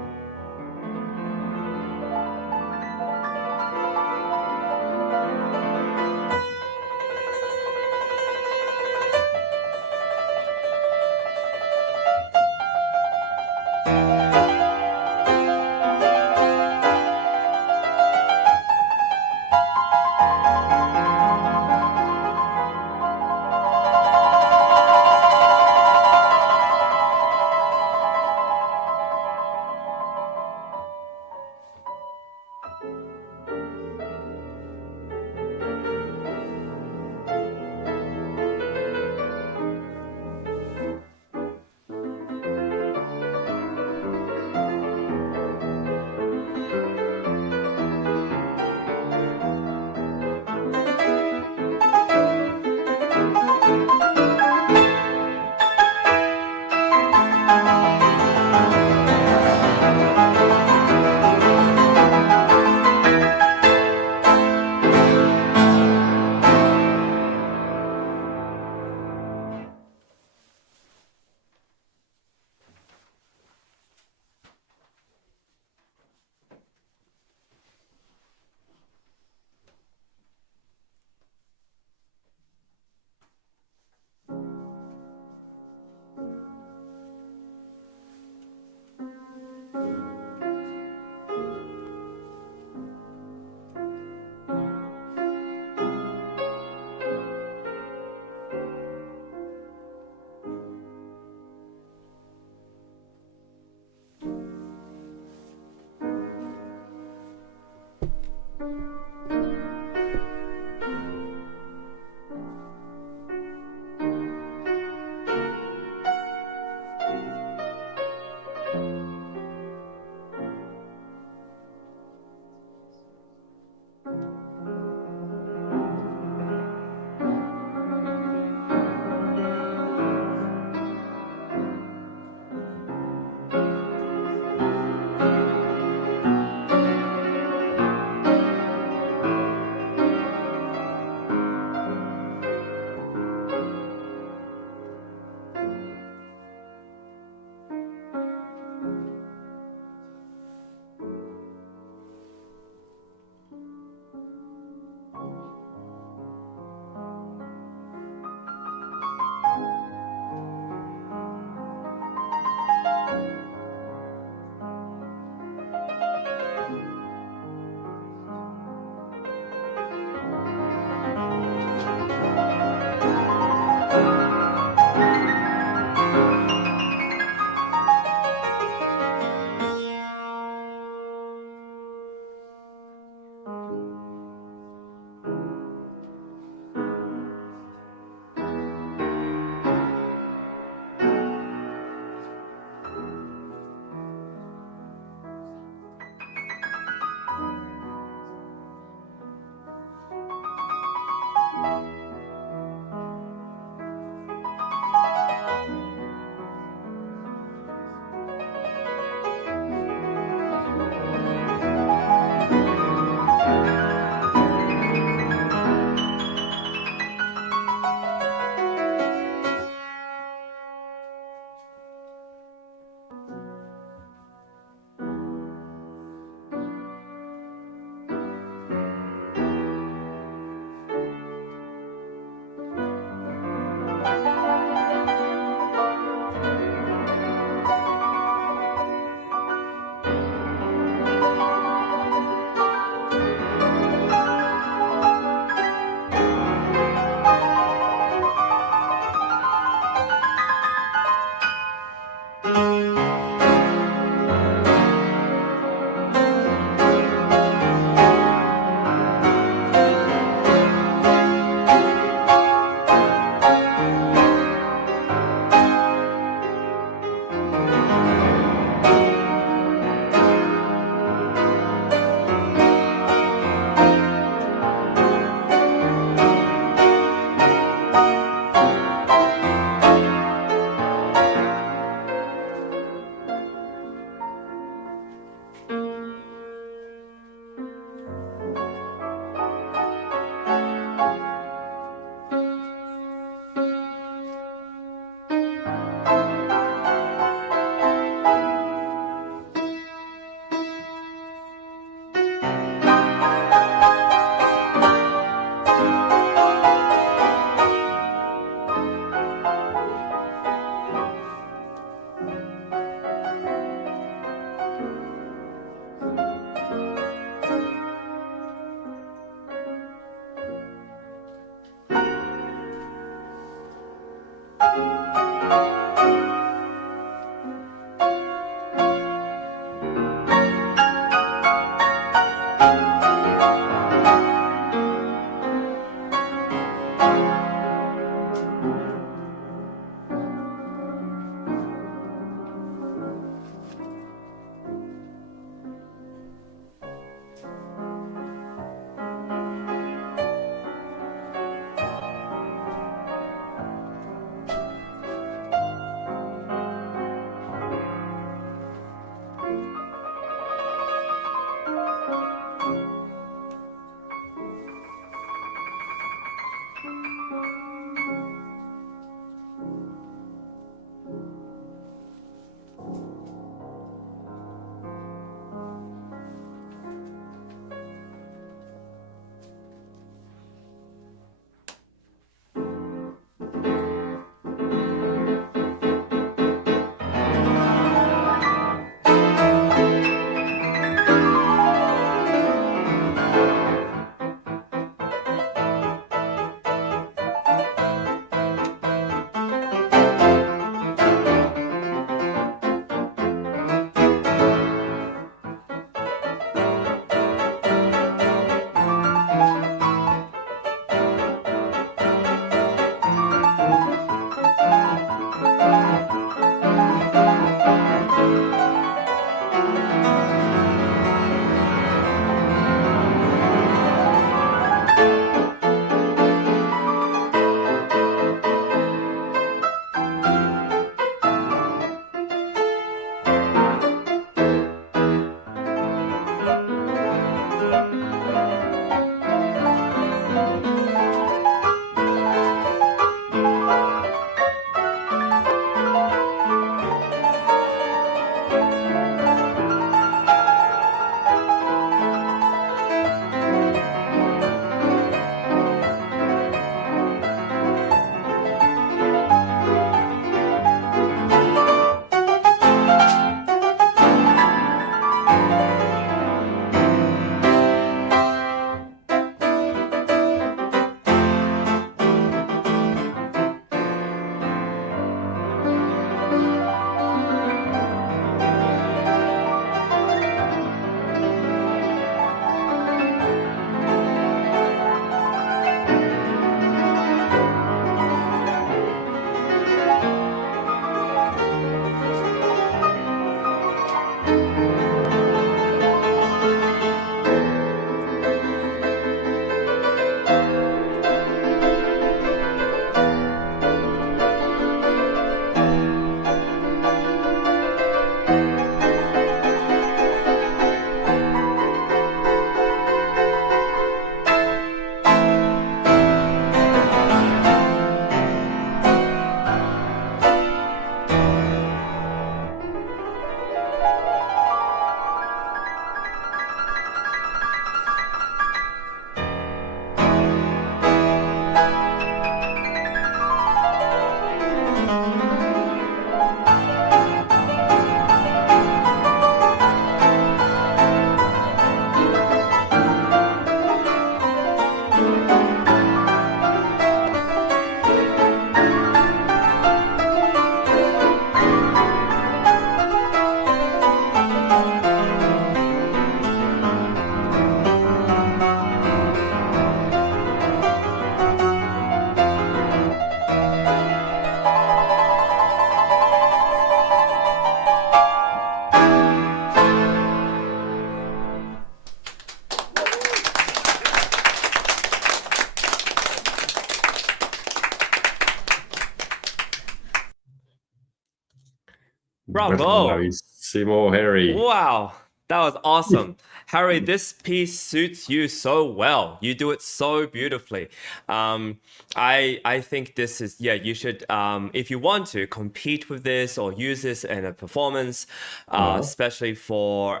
Bravo! Bravissimo, Harry. Wow, that was awesome. Harry, this piece suits you so well. You do it so beautifully. I think this is, yeah, you should, if you want to compete with this or use this in a performance, especially for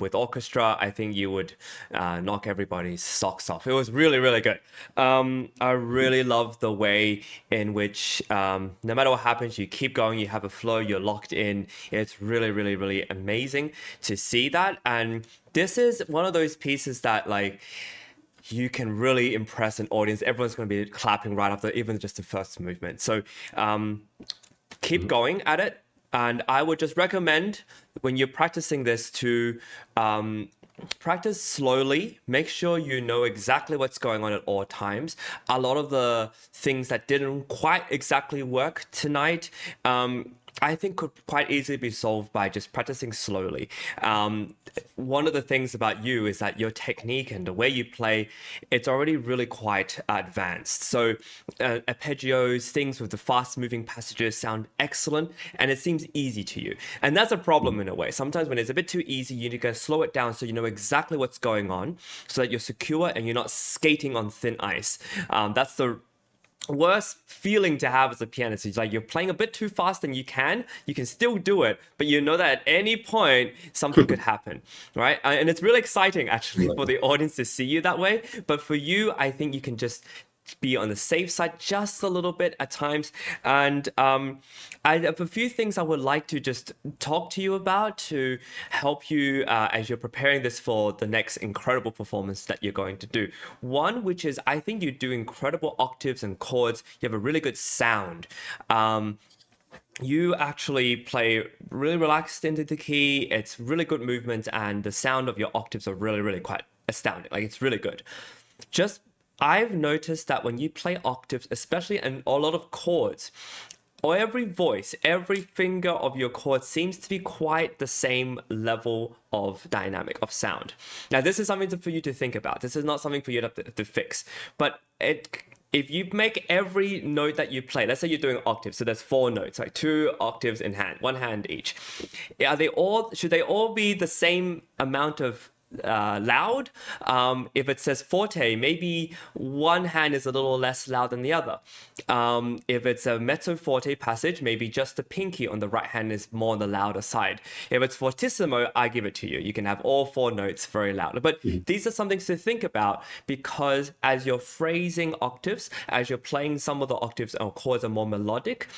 with orchestra, I think you would knock everybody's socks off. It was really, really good. I really love the way in which no matter what happens, you keep going, you have a flow, you're locked in. It's really, really, really amazing to see that. And this is one of those pieces that like you can really impress an audience. Everyone's going to be clapping right after even just the first movement. So keep going at it. And I would just recommend when you're practicing this to practice slowly. Make sure you know exactly what's going on at all times. A lot of the things that didn't quite exactly work tonight, I think could quite easily be solved by just practicing slowly. One of the things about you is that your technique and the way you play, it's already really quite advanced. So arpeggios, things with the fast moving passages sound excellent and it seems easy to you. And that's a problem in a way. Sometimes when it's a bit too easy, you need to slow it down so you know exactly what's going on so that you're secure and you're not skating on thin ice. That's the worst feeling to have as a pianist. It's like you're playing a bit too fast and you can still do it, but you know that at any point something could happen, right? And it's really exciting actually for the audience to see you that way. But for you, I think you can just be on the safe side just a little bit at times. And I have a few things I would like to just talk to you about to help you as you're preparing this for the next incredible performance that you're going to do. One, which is I think you do incredible octaves and chords. You have a really good sound. You actually play really relaxed into the key. It's really good movement, and the sound of your octaves are really, really quite astounding. Like it's really good. Just I've noticed that when you play octaves, especially in a lot of chords, or every voice, every finger of your chord seems to be quite the same level of dynamic of sound. Now, this is something for you to think about. This is not something for you to fix. But if you make every note that you play, let's say you're doing octaves, so there's 4 notes, like 2 octaves in hand, 1 hand each. Should they all be the same amount of loud? If it says forte, maybe one hand is a little less loud than the other. If it's a mezzo forte passage, maybe just the pinky on the right hand is more on the louder side. If it's fortissimo, I give it to you. You can have all 4 notes very loud. But these are some things to think about, because as you're phrasing octaves, as you're playing some of the octaves or chords are more melodic,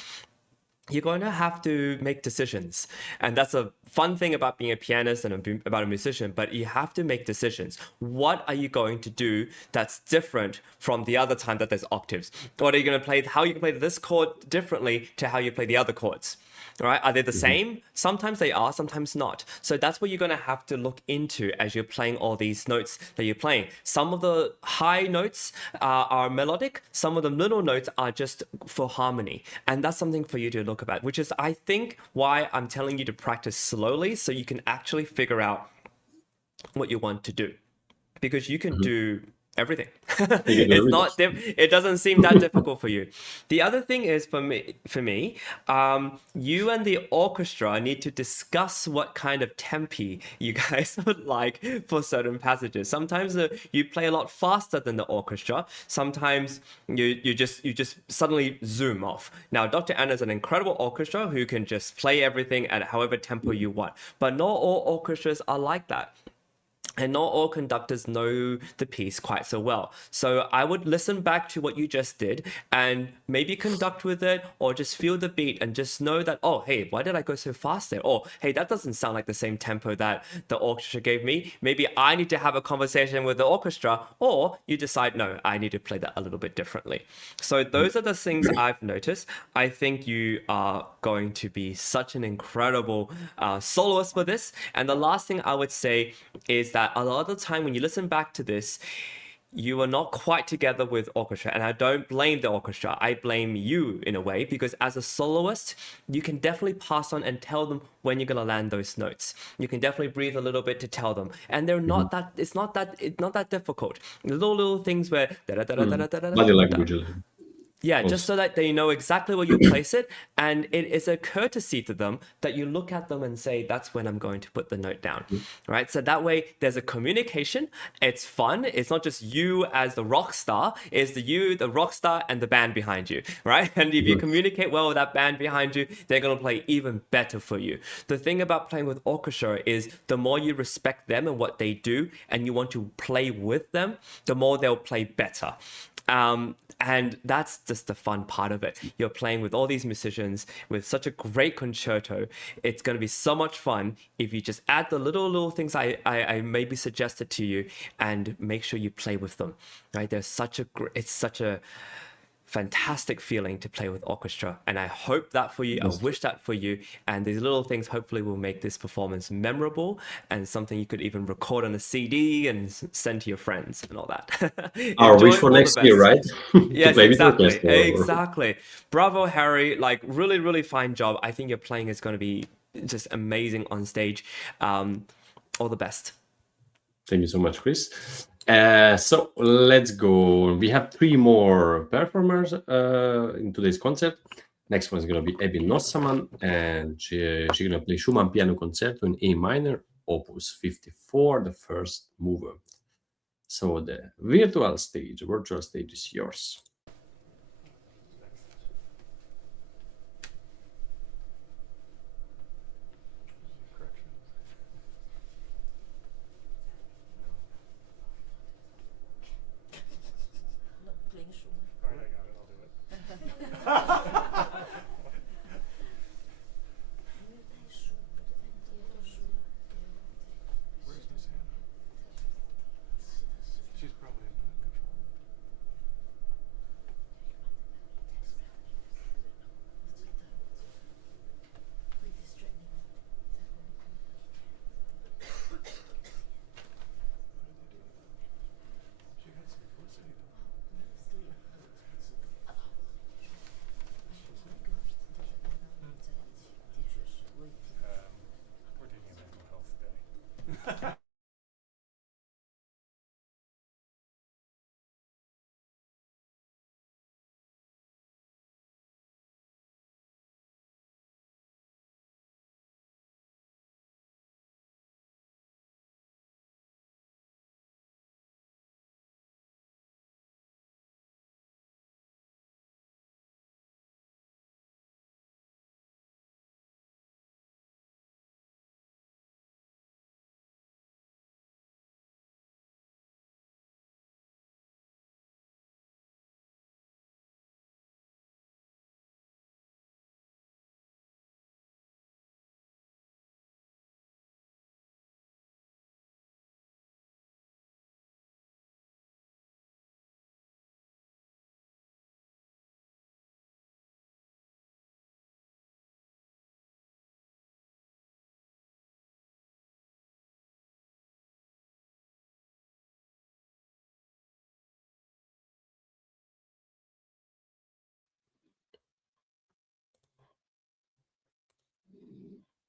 you're going to have to make decisions. And that's a fun thing about being a pianist and about a musician, but you have to make decisions. What are you going to do that's different from the other time that there's octaves? What are you going to play? How you can play this chord differently to how you play the other chords? All right, are they the same? Sometimes they are, sometimes not. So that's what you're going to have to look into as you're playing all these notes that you're playing. Some of the high notes are melodic. Some of the middle notes are just for harmony. And that's something for you to look at, which is, I think, why I'm telling you to practice slowly so you can actually figure out what you want to do. Because you can do everything. It's not it doesn't seem that difficult for you. The other thing is for me, you and the orchestra need to discuss what kind of tempi you guys would like for certain passages. Sometimes you play a lot faster than the orchestra. Sometimes you just suddenly zoom off. Now, Dr. Anna is an incredible orchestra who can just play everything at however tempo you want. But not all orchestras are like that. And not all conductors know the piece quite so well. So I would listen back to what you just did and maybe conduct with it, or just feel the beat and just know that, oh, hey, why did I go so fast there? Or, hey, that doesn't sound like the same tempo that the orchestra gave me. Maybe I need to have a conversation with the orchestra, or you decide, no, I need to play that a little bit differently. So those are the things I've noticed. I think you are going to be such an incredible soloist for this. And the last thing I would say is that a lot of the time when you listen back to this, you are not quite together with orchestra. And I don't blame the orchestra. I blame you in a way, because as a soloist, you can definitely pass on and tell them when you're going to land those notes. You can definitely breathe a little bit to tell them. And they're not that, it's not that difficult. Little things where body language. Yeah, just Also. so that they know exactly where you place it. And it is a courtesy to them that you look at them and say, that's when I'm going to put the note down, right? So that way there's a communication. It's fun. It's not just you as the rock star. It's the rock star, and the band behind you, right? And if you communicate well with that band behind you, they're going to play even better for you. The thing about playing with orchestra is the more you respect them and what they do, and you want to play with them, the more they'll play better. And that's just the fun part of it. You're playing with all these musicians with such a great concerto. It's going to be so much fun if you just add the little things I maybe suggested to you, and make sure you play with them. Right? It's such a fantastic feeling to play with orchestra, and I hope that for you. I wish that for you, and these little things hopefully will make this performance memorable and something you could even record on a CD and send to your friends and all that. Our wish Enjoy, for all the next year, best. right? To Yes, play with exactly, orchestra. exactly. Bravo, Harry. Like, really, really fine job. I think your playing is going to be just amazing on stage. All the best. Thank you so much, Chris. So let's go. We have 3 more performers in today's concert. Next one is going to be Abby Nossaman, and she's going to play Schumann Piano Concerto in A minor, Opus 54, the first movement. So the virtual stage is yours.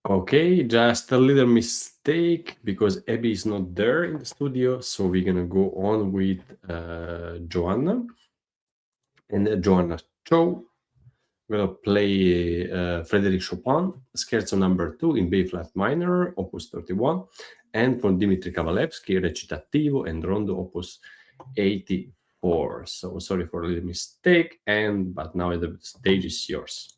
Okay, just a little mistake because Abby is not there in the studio, so we're gonna go on with Joanna. And Joanna Cho will play Frédéric Chopin, Scherzo number 2 in B flat minor, Opus 31, and from Dmitri Kabalevsky, Recitativo and Rondo, Opus 84. So sorry for a little mistake, but now the stage is yours.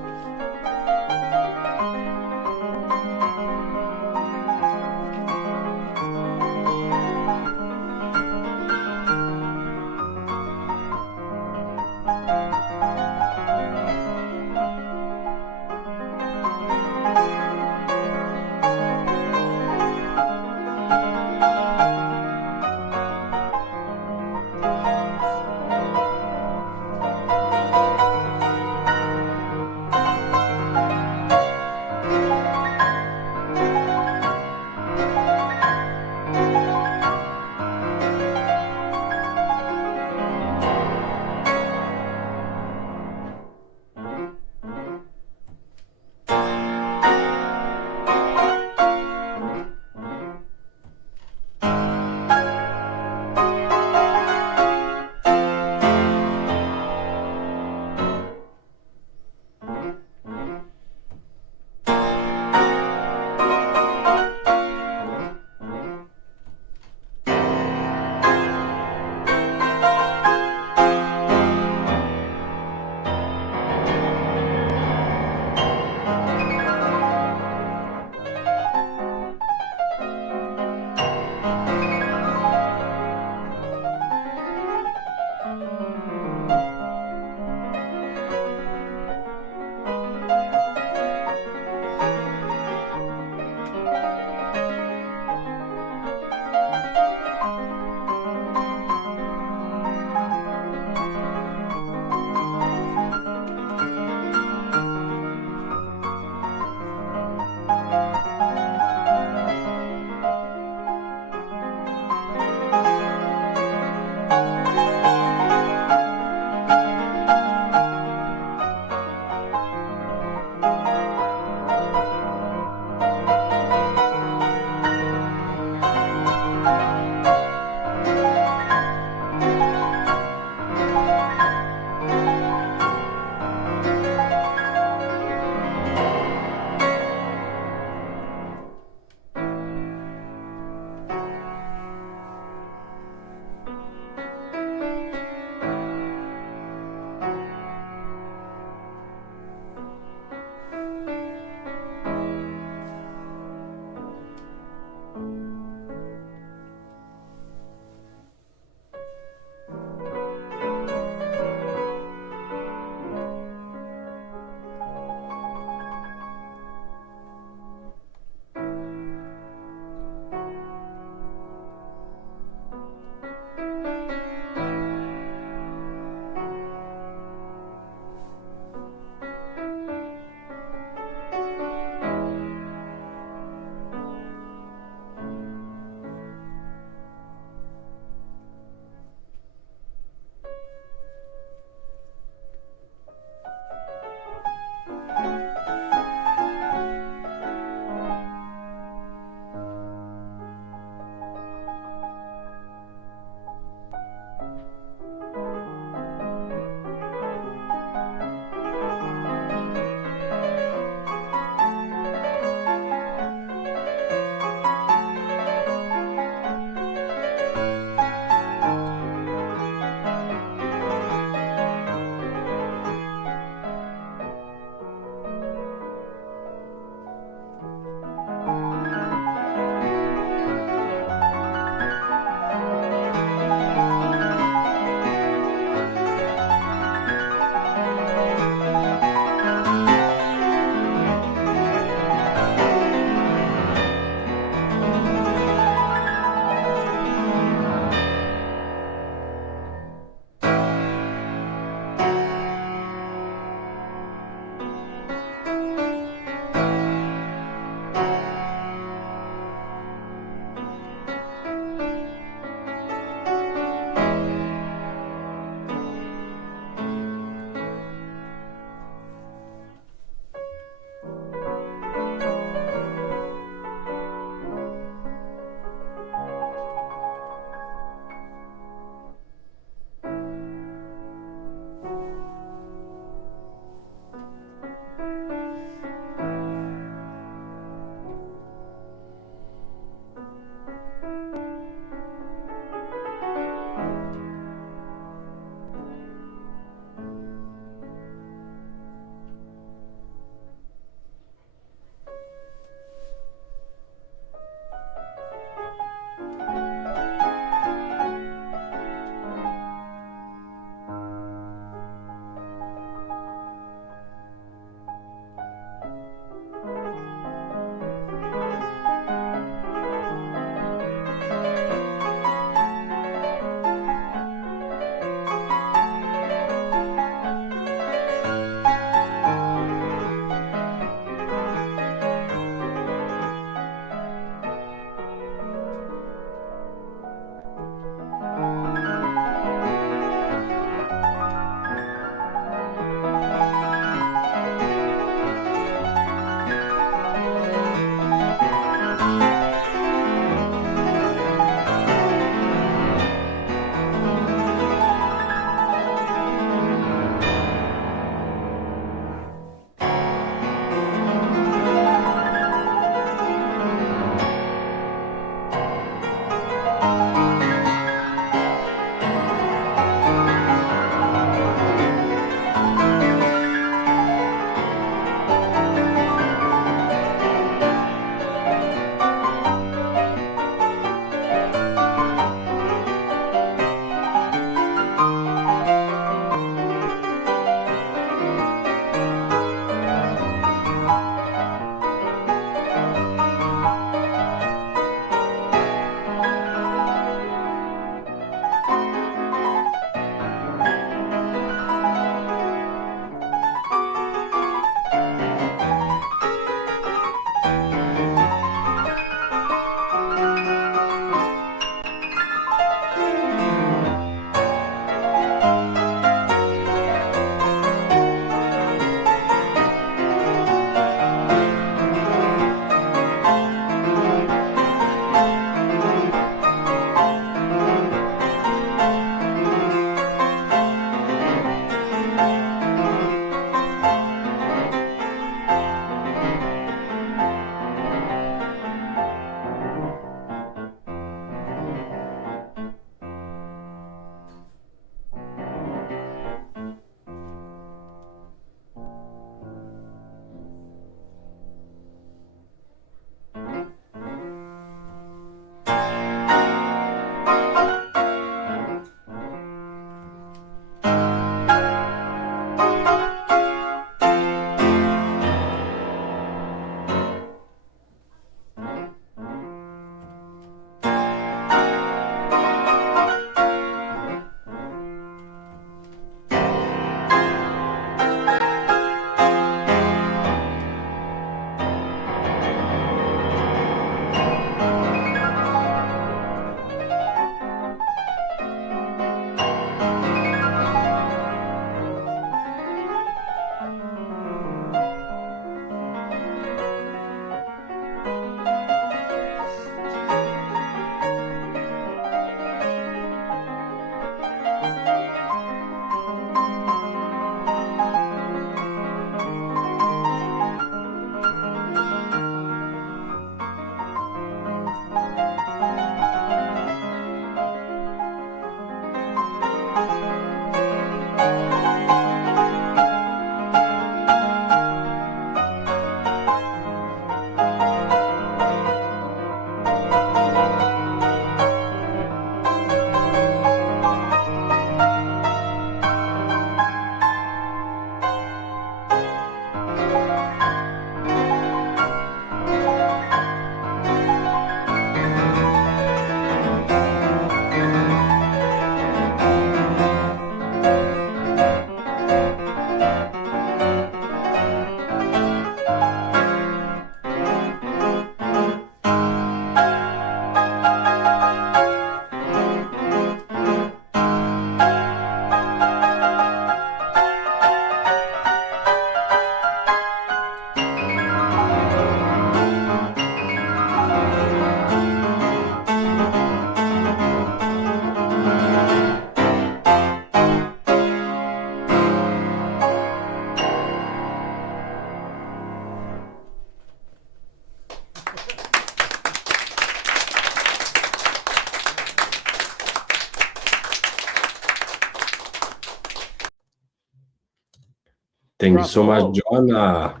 Thank you so much, Bravo. Joanna.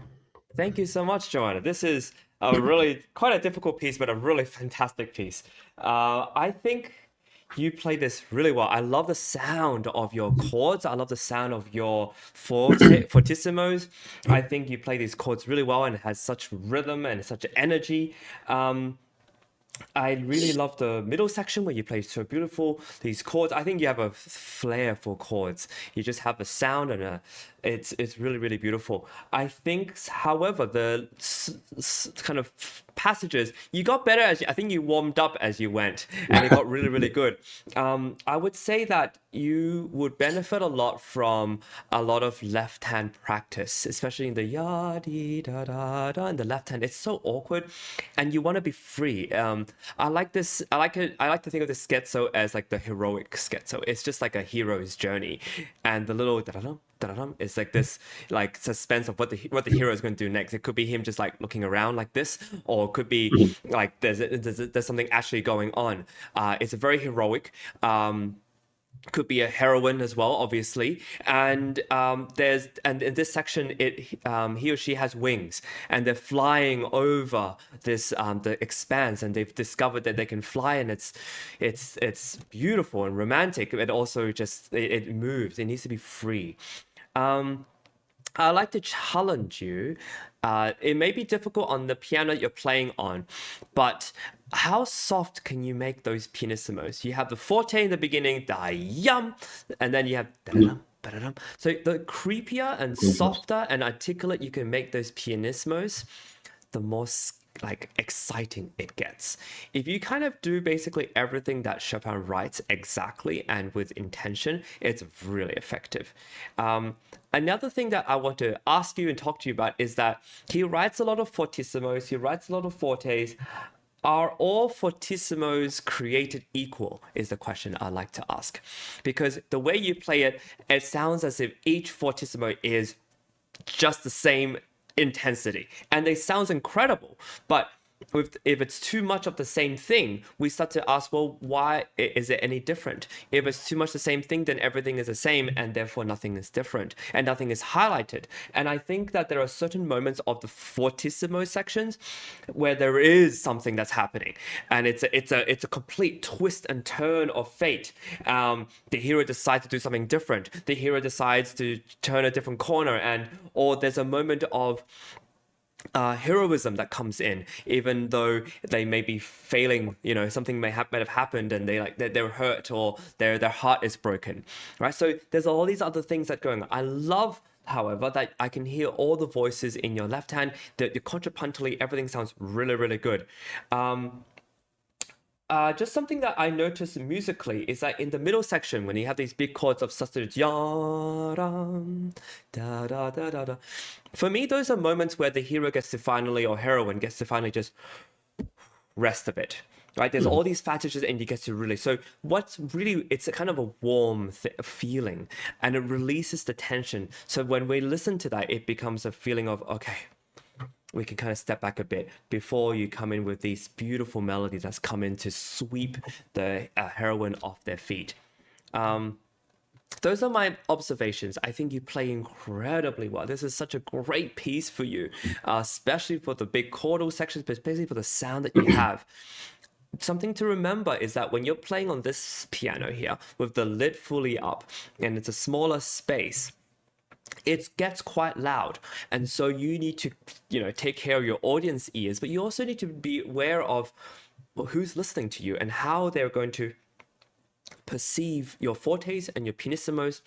Thank you so much, Joanna. This is a really quite a difficult piece, but a really fantastic piece. I think you play this really well. I love the sound of your chords. I love the sound of your fortissimos. I think you play these chords really well and it has such rhythm and such energy. Um, I really love the middle section where you play so beautiful these chords. I think you have a flair for chords. You just have a sound and it's really really beautiful. I think, however, the kind of passages you got better as I think you warmed up as you went, and it got really really good. I would say that you would benefit a lot from a lot of left hand practice, especially in the ya di da da da in the left hand. It's so awkward, and you want to be free. I like this. I like it. I like to think of the scherzo as like the heroic scherzo. It's just like a hero's journey, and the little da da da is like this like suspense of what the hero is going to do next. It could be him just like looking around like this, or it could be like there's something actually going on. It's a very heroic. Could be a heroine as well, obviously. And and in this section, he or she has wings, and they're flying over this the expanse, and they've discovered that they can fly, and it's beautiful and romantic. But also just it moves. It needs to be free. Um, I'd like to challenge you. It may be difficult on the piano you're playing on, but how soft can you make those pianissimos? You have the forte in the beginning, da yum, and then you have da dum, da dum. So the creepier and softer and articulate you can make those pianissimos, the more like exciting it gets. If you kind of do basically everything that Chopin writes exactly and with intention, it's really effective. Another thing that I want to ask you and talk to you about is that he writes a lot of fortissimos, he writes a lot of fortes. Are all fortissimos created equal? Is the question I like to ask. Because the way you play it, it sounds as if each fortissimo is just the same intensity, and they sounds incredible. But if it's too much of the same thing, we start to ask, well, why is it any different? If it's too much the same thing, then everything is the same, and therefore nothing is different, and nothing is highlighted. And I think that there are certain moments of the fortissimo sections where there is something that's happening, and it's a complete twist and turn of fate. The hero decides to do something different. The hero decides to turn a different corner, and or there's a moment of heroism that comes in, even though they may be failing. Something might have happened, and they're hurt, or their heart is broken, right? So there's all these other things that going on. I love, however, that I can hear all the voices in your left hand. The contrapuntally, everything sounds really, really good. Just something that I noticed musically is that in the middle section, when you have these big chords of substitutes, da da da da da, for me, those are moments where the hero gets to finally, or heroine gets to finally just rest a bit. Right, there's all these passages, and you get to really. So what's really, it's a kind of a warm feeling, and it releases the tension. So when we listen to that, it becomes a feeling of, okay, we can kind of step back a bit before you come in with these beautiful melodies that's come in to sweep the heroine off their feet. Those are my observations. I think you play incredibly well. This is such a great piece for you, especially for the big chordal sections, but especially for the sound that you have. Something to remember is that when you're playing on this piano here with the lid fully up and it's a smaller space, it gets quite loud, and so you need to take care of your audience ears, but you also need to be aware of who's listening to you and how they're going to perceive your fortes and your pianissimos,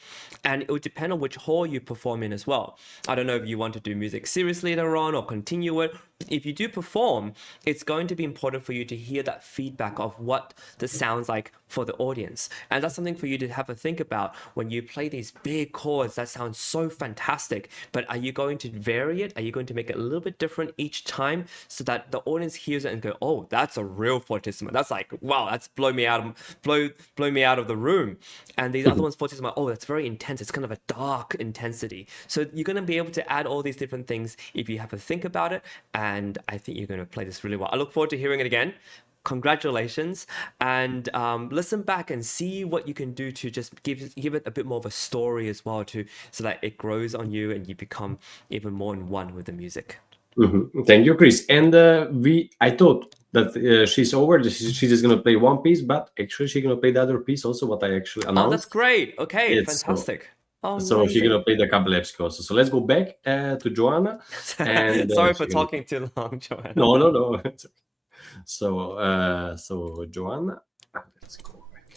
and it would depend on which hall you perform in as well. I don't know if you want to do music seriously later on or continue it. If you do perform, it's going to be important for you to hear that feedback of what this sounds like for the audience. And that's something for you to have a think about when you play these big chords that sound so fantastic. But are you going to vary it? Are you going to make it a little bit different each time so that the audience hears it and go, oh, that's a real fortissimo. That's like, wow, that's blow me out of the room. And these other ones, fortissimo, oh, that's very intense. It's kind of a dark intensity. So you're going to be able to add all these different things if you have a think about it. And I think you're going to play this really well. I look forward to hearing it again. congratulations, and listen back and see what you can do to just give it a bit more of a story as well, to so that it grows on you and you become even more in one with the music. Thank you, Chris. And I thought that she's over. She's just gonna play one piece, but actually she's gonna play the other piece also. What I actually announced. Oh, that's great. Okay, It's fantastic. so she's Amazing. gonna play the Kabalevsky also. So let's go back to Joanna. And Sorry for she's gonna- talking too long, Joanna. No. So Joanna, let's go back.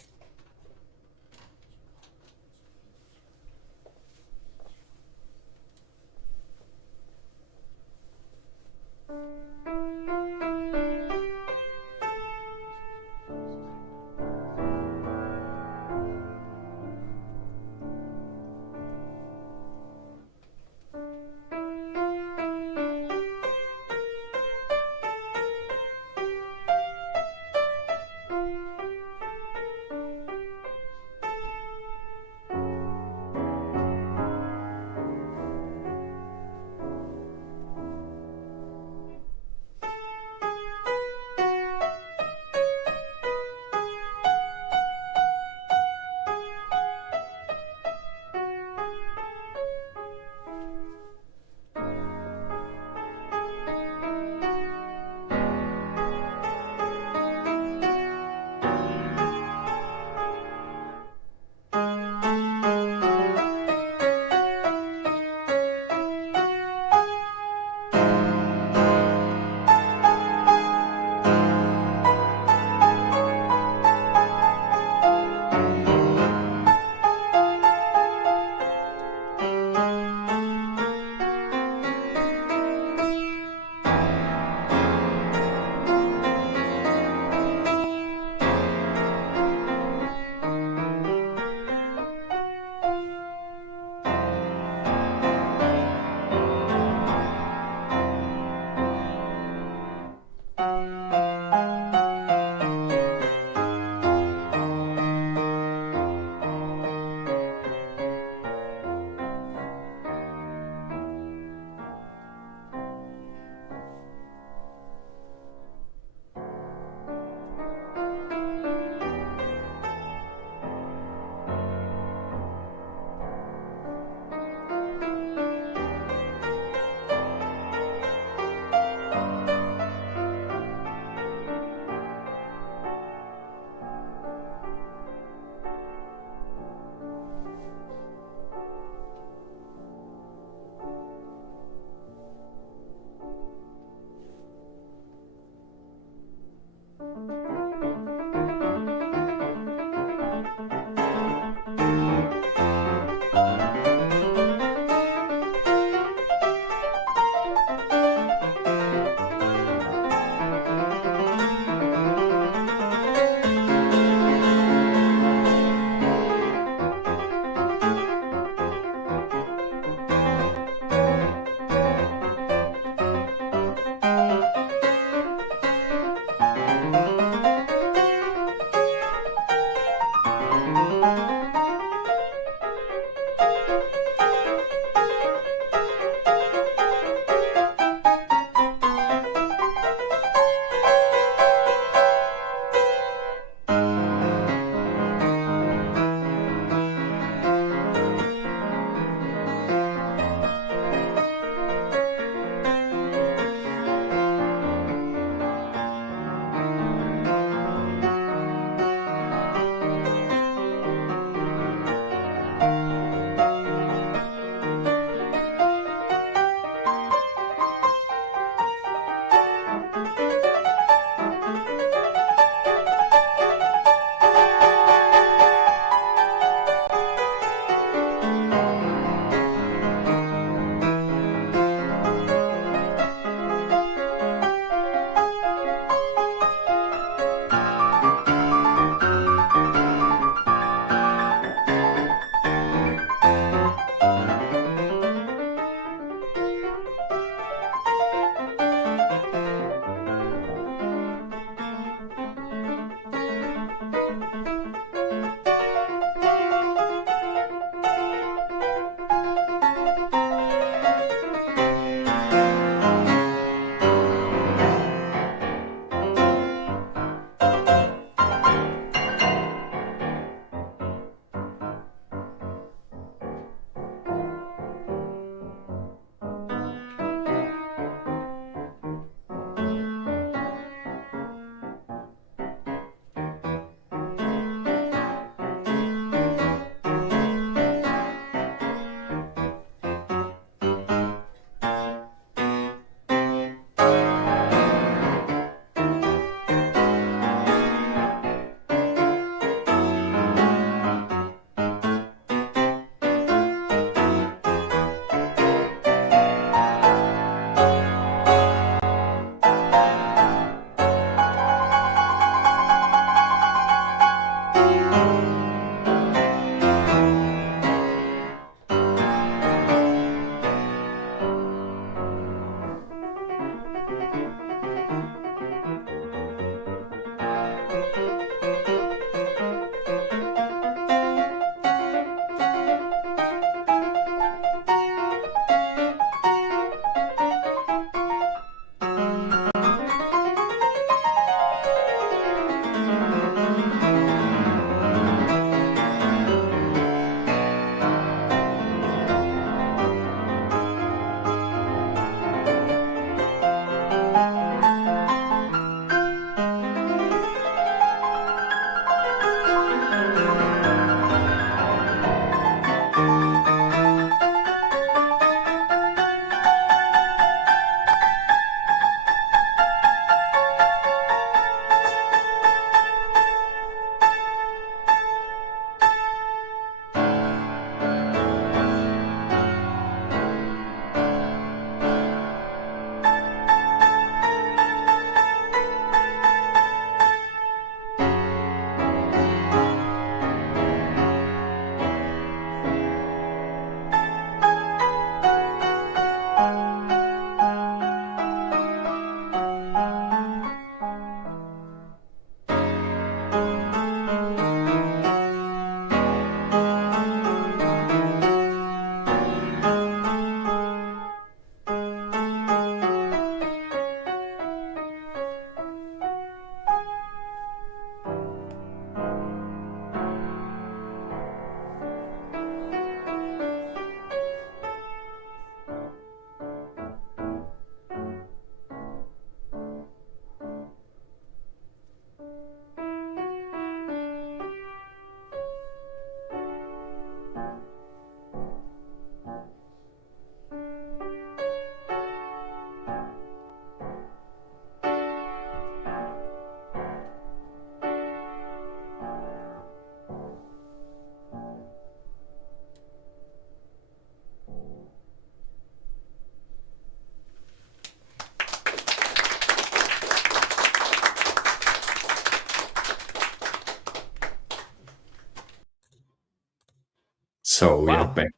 So we are Wow. back.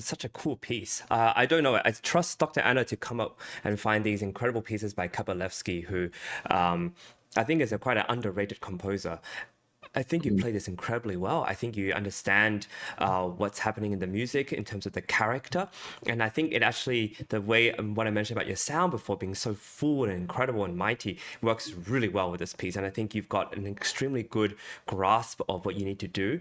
Such a cool piece. I don't know. I trust Dr. Anna to come up and find these incredible pieces by Kabalevsky, who I think is quite an underrated composer. I think you play this incredibly well. I think you understand what's happening in the music in terms of the character. And I think it actually, the way what I mentioned about your sound before being so full and incredible and mighty works really well with this piece. And I think you've got an extremely good grasp of what you need to do.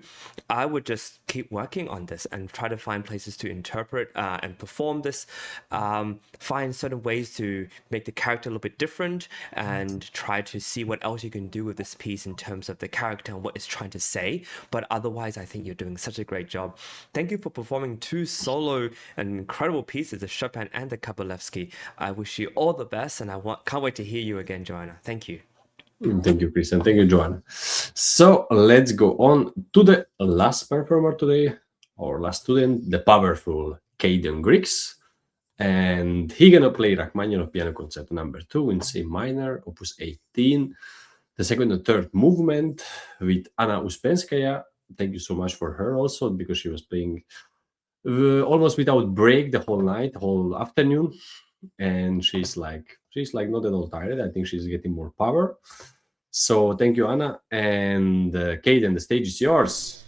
I would just keep working on this and try to find places to interpret and perform this, find certain ways to make the character a little bit different, and try to see what else you can do with this piece in terms of the character and what it's trying to say. But otherwise, I think you're doing such a great job. Thank you for performing two solo and incredible pieces, the Chopin and the Kabalevsky. I wish you all the best, and can't wait to hear you again, Joanna. Thank you. Thank you, Chris, and thank you, Joanna. So let's go on to the last performer today, or last student, the powerful Caden Griggs. And he's gonna play Rachmaninoff Piano Concerto number 2 in C minor, opus 18, the second and third movement with Anna Uspenskaya. Thank you so much for her also, because she was playing almost without break the whole night, the whole afternoon, and she's like not at all tired. I think she's getting more power. So thank you, Anna, and Caden, the stage is yours.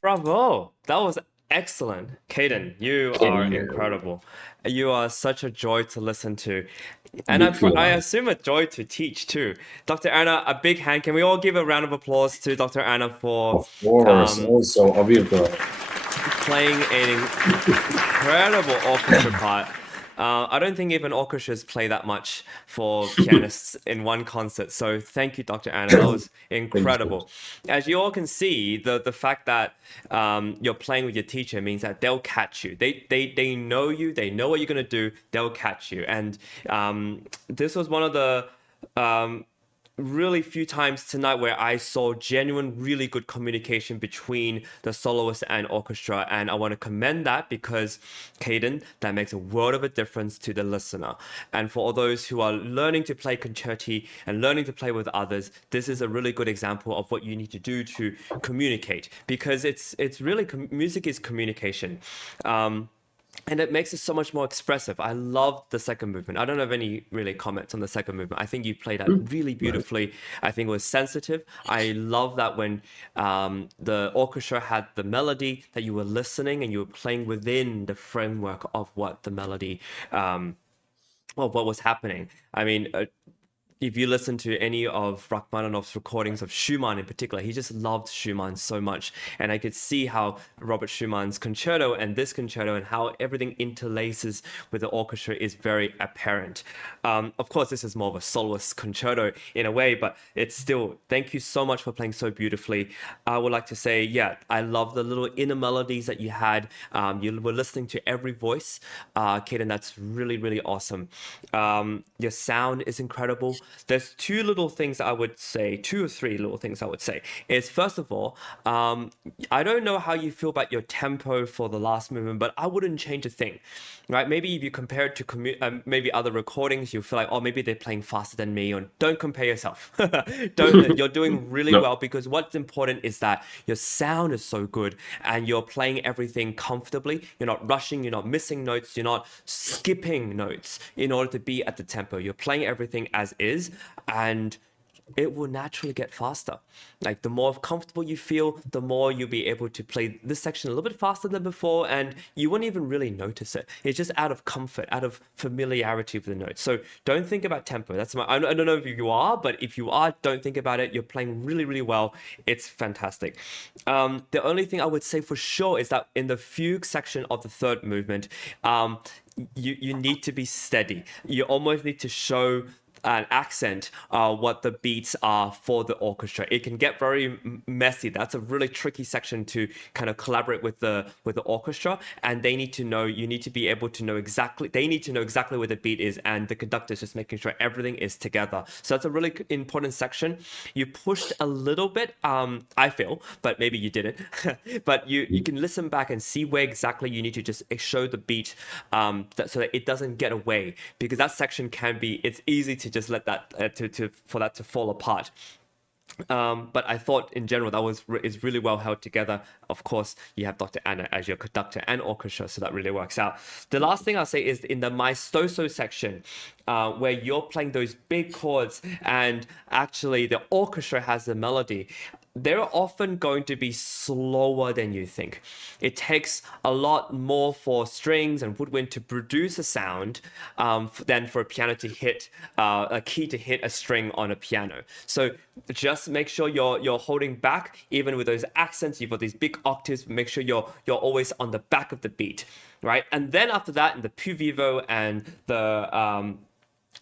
Bravo! That was excellent. Caden, you are incredible. You are such a joy to listen to. And Big I feeling. assume a joy to teach too. Dr. Anna, a big hand. Can we all give a round of applause to Dr. Anna for Of course, um, also a virtual. playing an incredible orchestra part. I don't think even orchestras play that much for pianists in one concert. So thank you, Dr. Anna. That was Thank you so much. incredible. As you all can see, the fact that you're playing with your teacher means that they'll catch you. They know you. They know what you're gonna do. They'll catch you. And this was one of the really few times tonight where I saw genuine, really good communication between the soloist and orchestra. And I want to commend that because, Caden, that makes a world of a difference to the listener. And for all those who are learning to play concerti and learning to play with others, this is a really good example of what you need to do to communicate because it's really, music is communication. And it makes it so much more expressive. I love the second movement. I don't have any really comments on the second movement. I think you played that really Right. beautifully. I think it was sensitive. I love that when the orchestra had the melody that you were listening and you were playing within the framework of what the melody, of what was happening. I mean, if you listen to any of Rachmaninoff's recordings of Schumann in particular, he just loved Schumann so much. And I could see how Robert Schumann's concerto and this concerto and how everything interlaces with the orchestra is very apparent. Of course, this is more of a soloist concerto in a way, but it's still, thank you so much for playing so beautifully. I would like to say, yeah, I love the little inner melodies that you had. You were listening to every voice. Kaden, that's really, really awesome. Your sound is incredible. there's two little things I would say, two or three little things I would say. Is first of all, I don't know how you feel about your tempo for the last movement, but I wouldn't change a thing, right? Maybe if you compare it to maybe other recordings, you feel like, oh, maybe they're playing faster than me. Or don't compare yourself. Don't. You're doing really No. well, because what's important is that your sound is so good and you're playing everything comfortably. You're not rushing. You're not missing notes. You're not skipping notes in order to be at the tempo. You're playing everything as is, and it will naturally get faster. Like the more comfortable you feel, the more you'll be able to play this section a little bit faster than before, and you won't even really notice it. It's just out of comfort, out of familiarity with the notes. So don't think about tempo. I don't know if you are, but if you are, don't think about it. You're playing really, really well. It's fantastic. The only thing I would say for sure is that in the fugue section of the third movement, you need to be steady. You almost need to show an accent what the beats are for the orchestra. It can get very messy. That's a really tricky section to kind of collaborate with the orchestra, and they need to know, you need to be able to know exactly, they need to know exactly where the beat is, and the conductor is just making sure everything is together. So that's a really important section. You pushed a little bit, I feel, but maybe you didn't. But you can listen back and see where exactly you need to just show the beat, so that it doesn't get away, because that section can be, it's easy to just let that for that to fall apart. But I thought in general that is really well held together. Of course, you have Dr. Anna as your conductor and orchestra, so that really works out. The last thing I'll say is in the maestoso section, where you're playing those big chords and actually the orchestra has the melody. They're often going to be slower than you think. It takes a lot more for strings and woodwind to produce a sound than for a piano to hit a key to hit a string on a piano. So just make sure you're holding back, even with those accents. You've got these big octaves. Make sure you're always on the back of the beat, right? And then after that, in the più vivo and the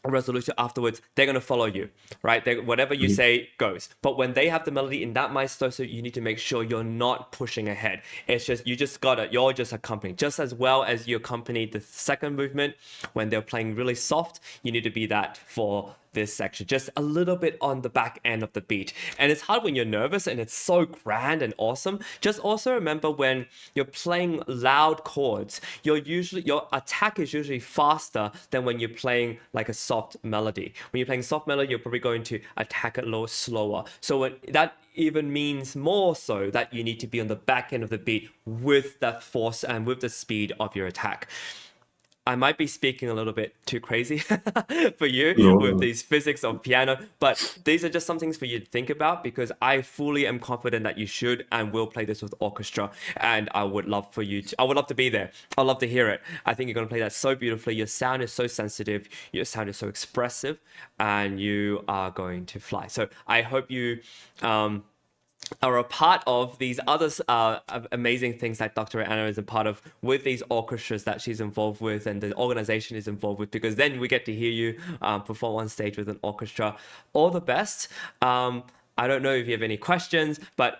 resolution afterwards, they're going to follow you, right? Whatever you say goes. But when they have the melody in that maestoso, you need to make sure you're not pushing ahead. It's just, you're just accompanying. Just as well as you accompanied the second movement, when they're playing really soft, you need to be that for this section, just a little bit on the back end of the beat. And it's hard when you're nervous and it's so grand and awesome. Just also remember, when you're playing loud chords, your attack is usually faster than when you're playing like a soft melody. When you're playing soft melody, you're probably going to attack it a little slower. So that even means more so that you need to be on the back end of the beat with that force and with the speed of your attack. I might be speaking a little bit too crazy for you with No. these physics of piano, but these are just some things for you to think about, because I fully am confident that you should and will play this with orchestra, and I would love to be there. I'd love to hear it. I think you're going to play that so beautifully. Your sound is so sensitive, your sound is so expressive, and you are going to fly. So I hope you are a part of these other amazing things that Dr. Anna is a part of with these orchestras that she's involved with and the organization is involved with, because then we get to hear you perform on stage with an orchestra. All the best. I don't know if you have any questions, but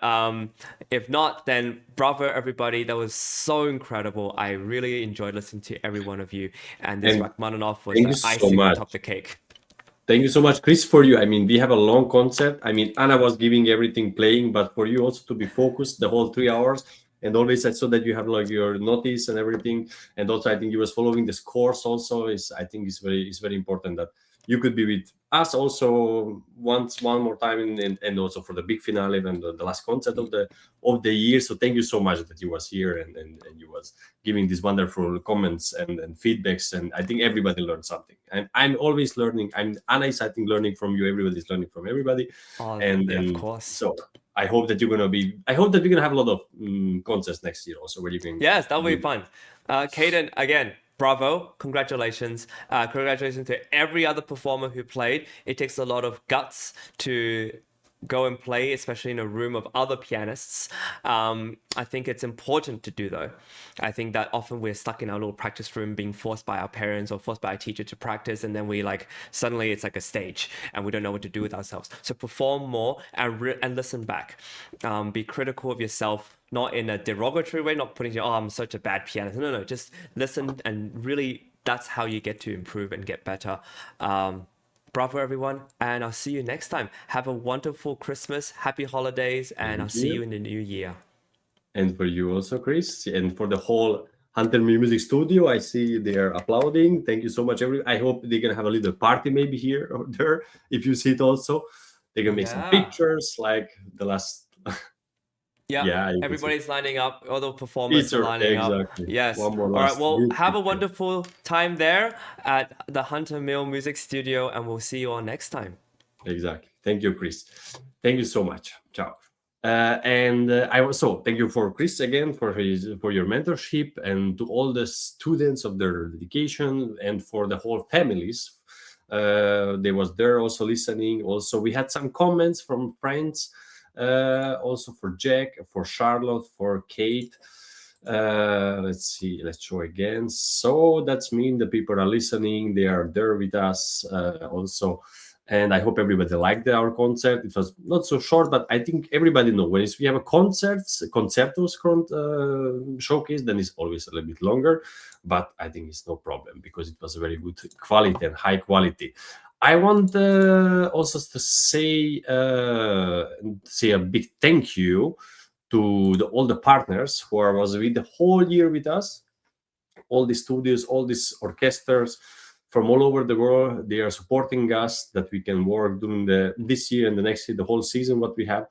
if not, then bravo, everybody. That was so incredible. I really enjoyed listening to every one of you. And this And Rachmaninoff was thank the you so icing on much. top of the cake. Thank you so much, Chris, for you. I mean, we have a long concert. I mean, Anna was giving everything playing, but for you also to be focused the whole 3 hours. And always I saw that you have like your notice and everything. And also I think you was following this course also I think it's very important that you could be with us also one more time and also for the big finale and the last concert of the year. So thank you so much that you was here and you was giving these wonderful comments and feedbacks, and I think everybody learned something. And I'm always learning. Anna is, I think, learning from you. Everybody's learning from everybody. Yeah, of course. So I hope that we're gonna have a lot of concerts next year also where you can. Yes, that'll be fun. Caden, again, bravo. Congratulations. Congratulations to every other performer who played. It takes a lot of guts to go and play, especially in a room of other pianists. I think it's important to do, though. I think that often we're stuck in our little practice room being forced by our parents or forced by our teacher to practice, and then suddenly it's like a stage and we don't know what to do with ourselves. So perform more and listen back. Be critical of yourself, not in a derogatory way, not putting you, oh, I'm such a bad pianist. No, just listen, and really that's how you get to improve and get better. Bravo, everyone. And I'll see you next time. Have a wonderful Christmas, happy holidays, and I'll see you in the new year. And for you also, Chris, and for the whole Hunter Music Studio, I see they're applauding. Thank you so much, I hope they're gonna have a little party maybe here or there. If you see it also, they can make some pictures like the last. Yeah, everybody's lining up. All the performers are lining up. Yes. All right. Well, have a wonderful time there at the Hunter Mill Music Studio, and we'll see you all next time. Exactly. Thank you, Chris. Thank you so much. Ciao. I also thank you for Chris again for your mentorship, and to all the students of their dedication, and for the whole families. They was there also listening. Also, we had some comments from friends. Also for Jack, for Charlotte, for Kate. Let's see. Let's show again. So that's mean the people are listening. They are there with us also. And I hope everybody liked our concert. It was not so short, but I think everybody knows when we have a concertos showcase, then it's always a little bit longer. But I think it's no problem because it was very good quality and high quality. I want also to say a big thank you to all the partners who was with the whole year with us, all the studios, all these orchestras from all over the world. They are supporting us that we can work during this year and the next year, the whole season what we have.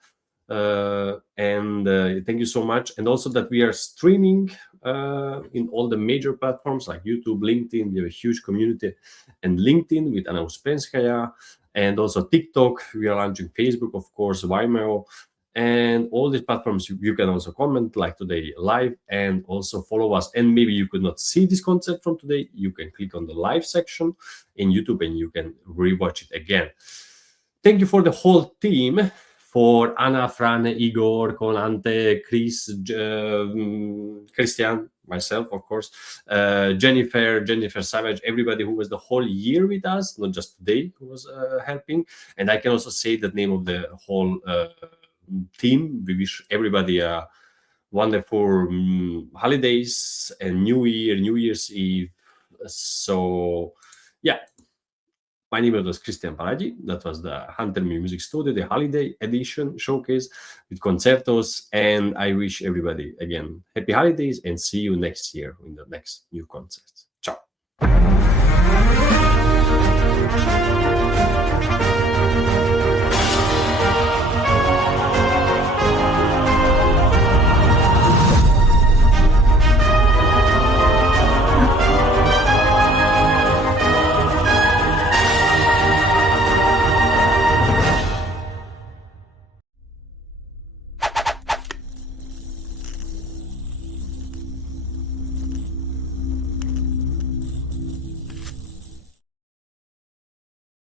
Thank you so much. And also that we are streaming in all the major platforms like YouTube, LinkedIn. We have a huge community, and LinkedIn with Anna Uspenskaya, and also TikTok. We are launching Facebook, of course, Vimeo, and all these platforms. You can also comment like today live, and also follow us. And maybe you could not see this concert from today, you can click on the live section in YouTube and you can rewatch it again. Thank you for the whole team, for Anna, Fran, Igor, Conante, Chris, Christian, myself, of course, Jennifer Savage, everybody who was the whole year with us, not just today, who was helping. And I can also say the name of the whole team. We wish everybody a wonderful holidays and New Year's Eve. So, yeah. My name was Christian Paragi. That was the Hunter Music Studio, the holiday edition showcase with Concertos. And I wish everybody, again, happy holidays, and see you next year in the next new concerts. Ciao.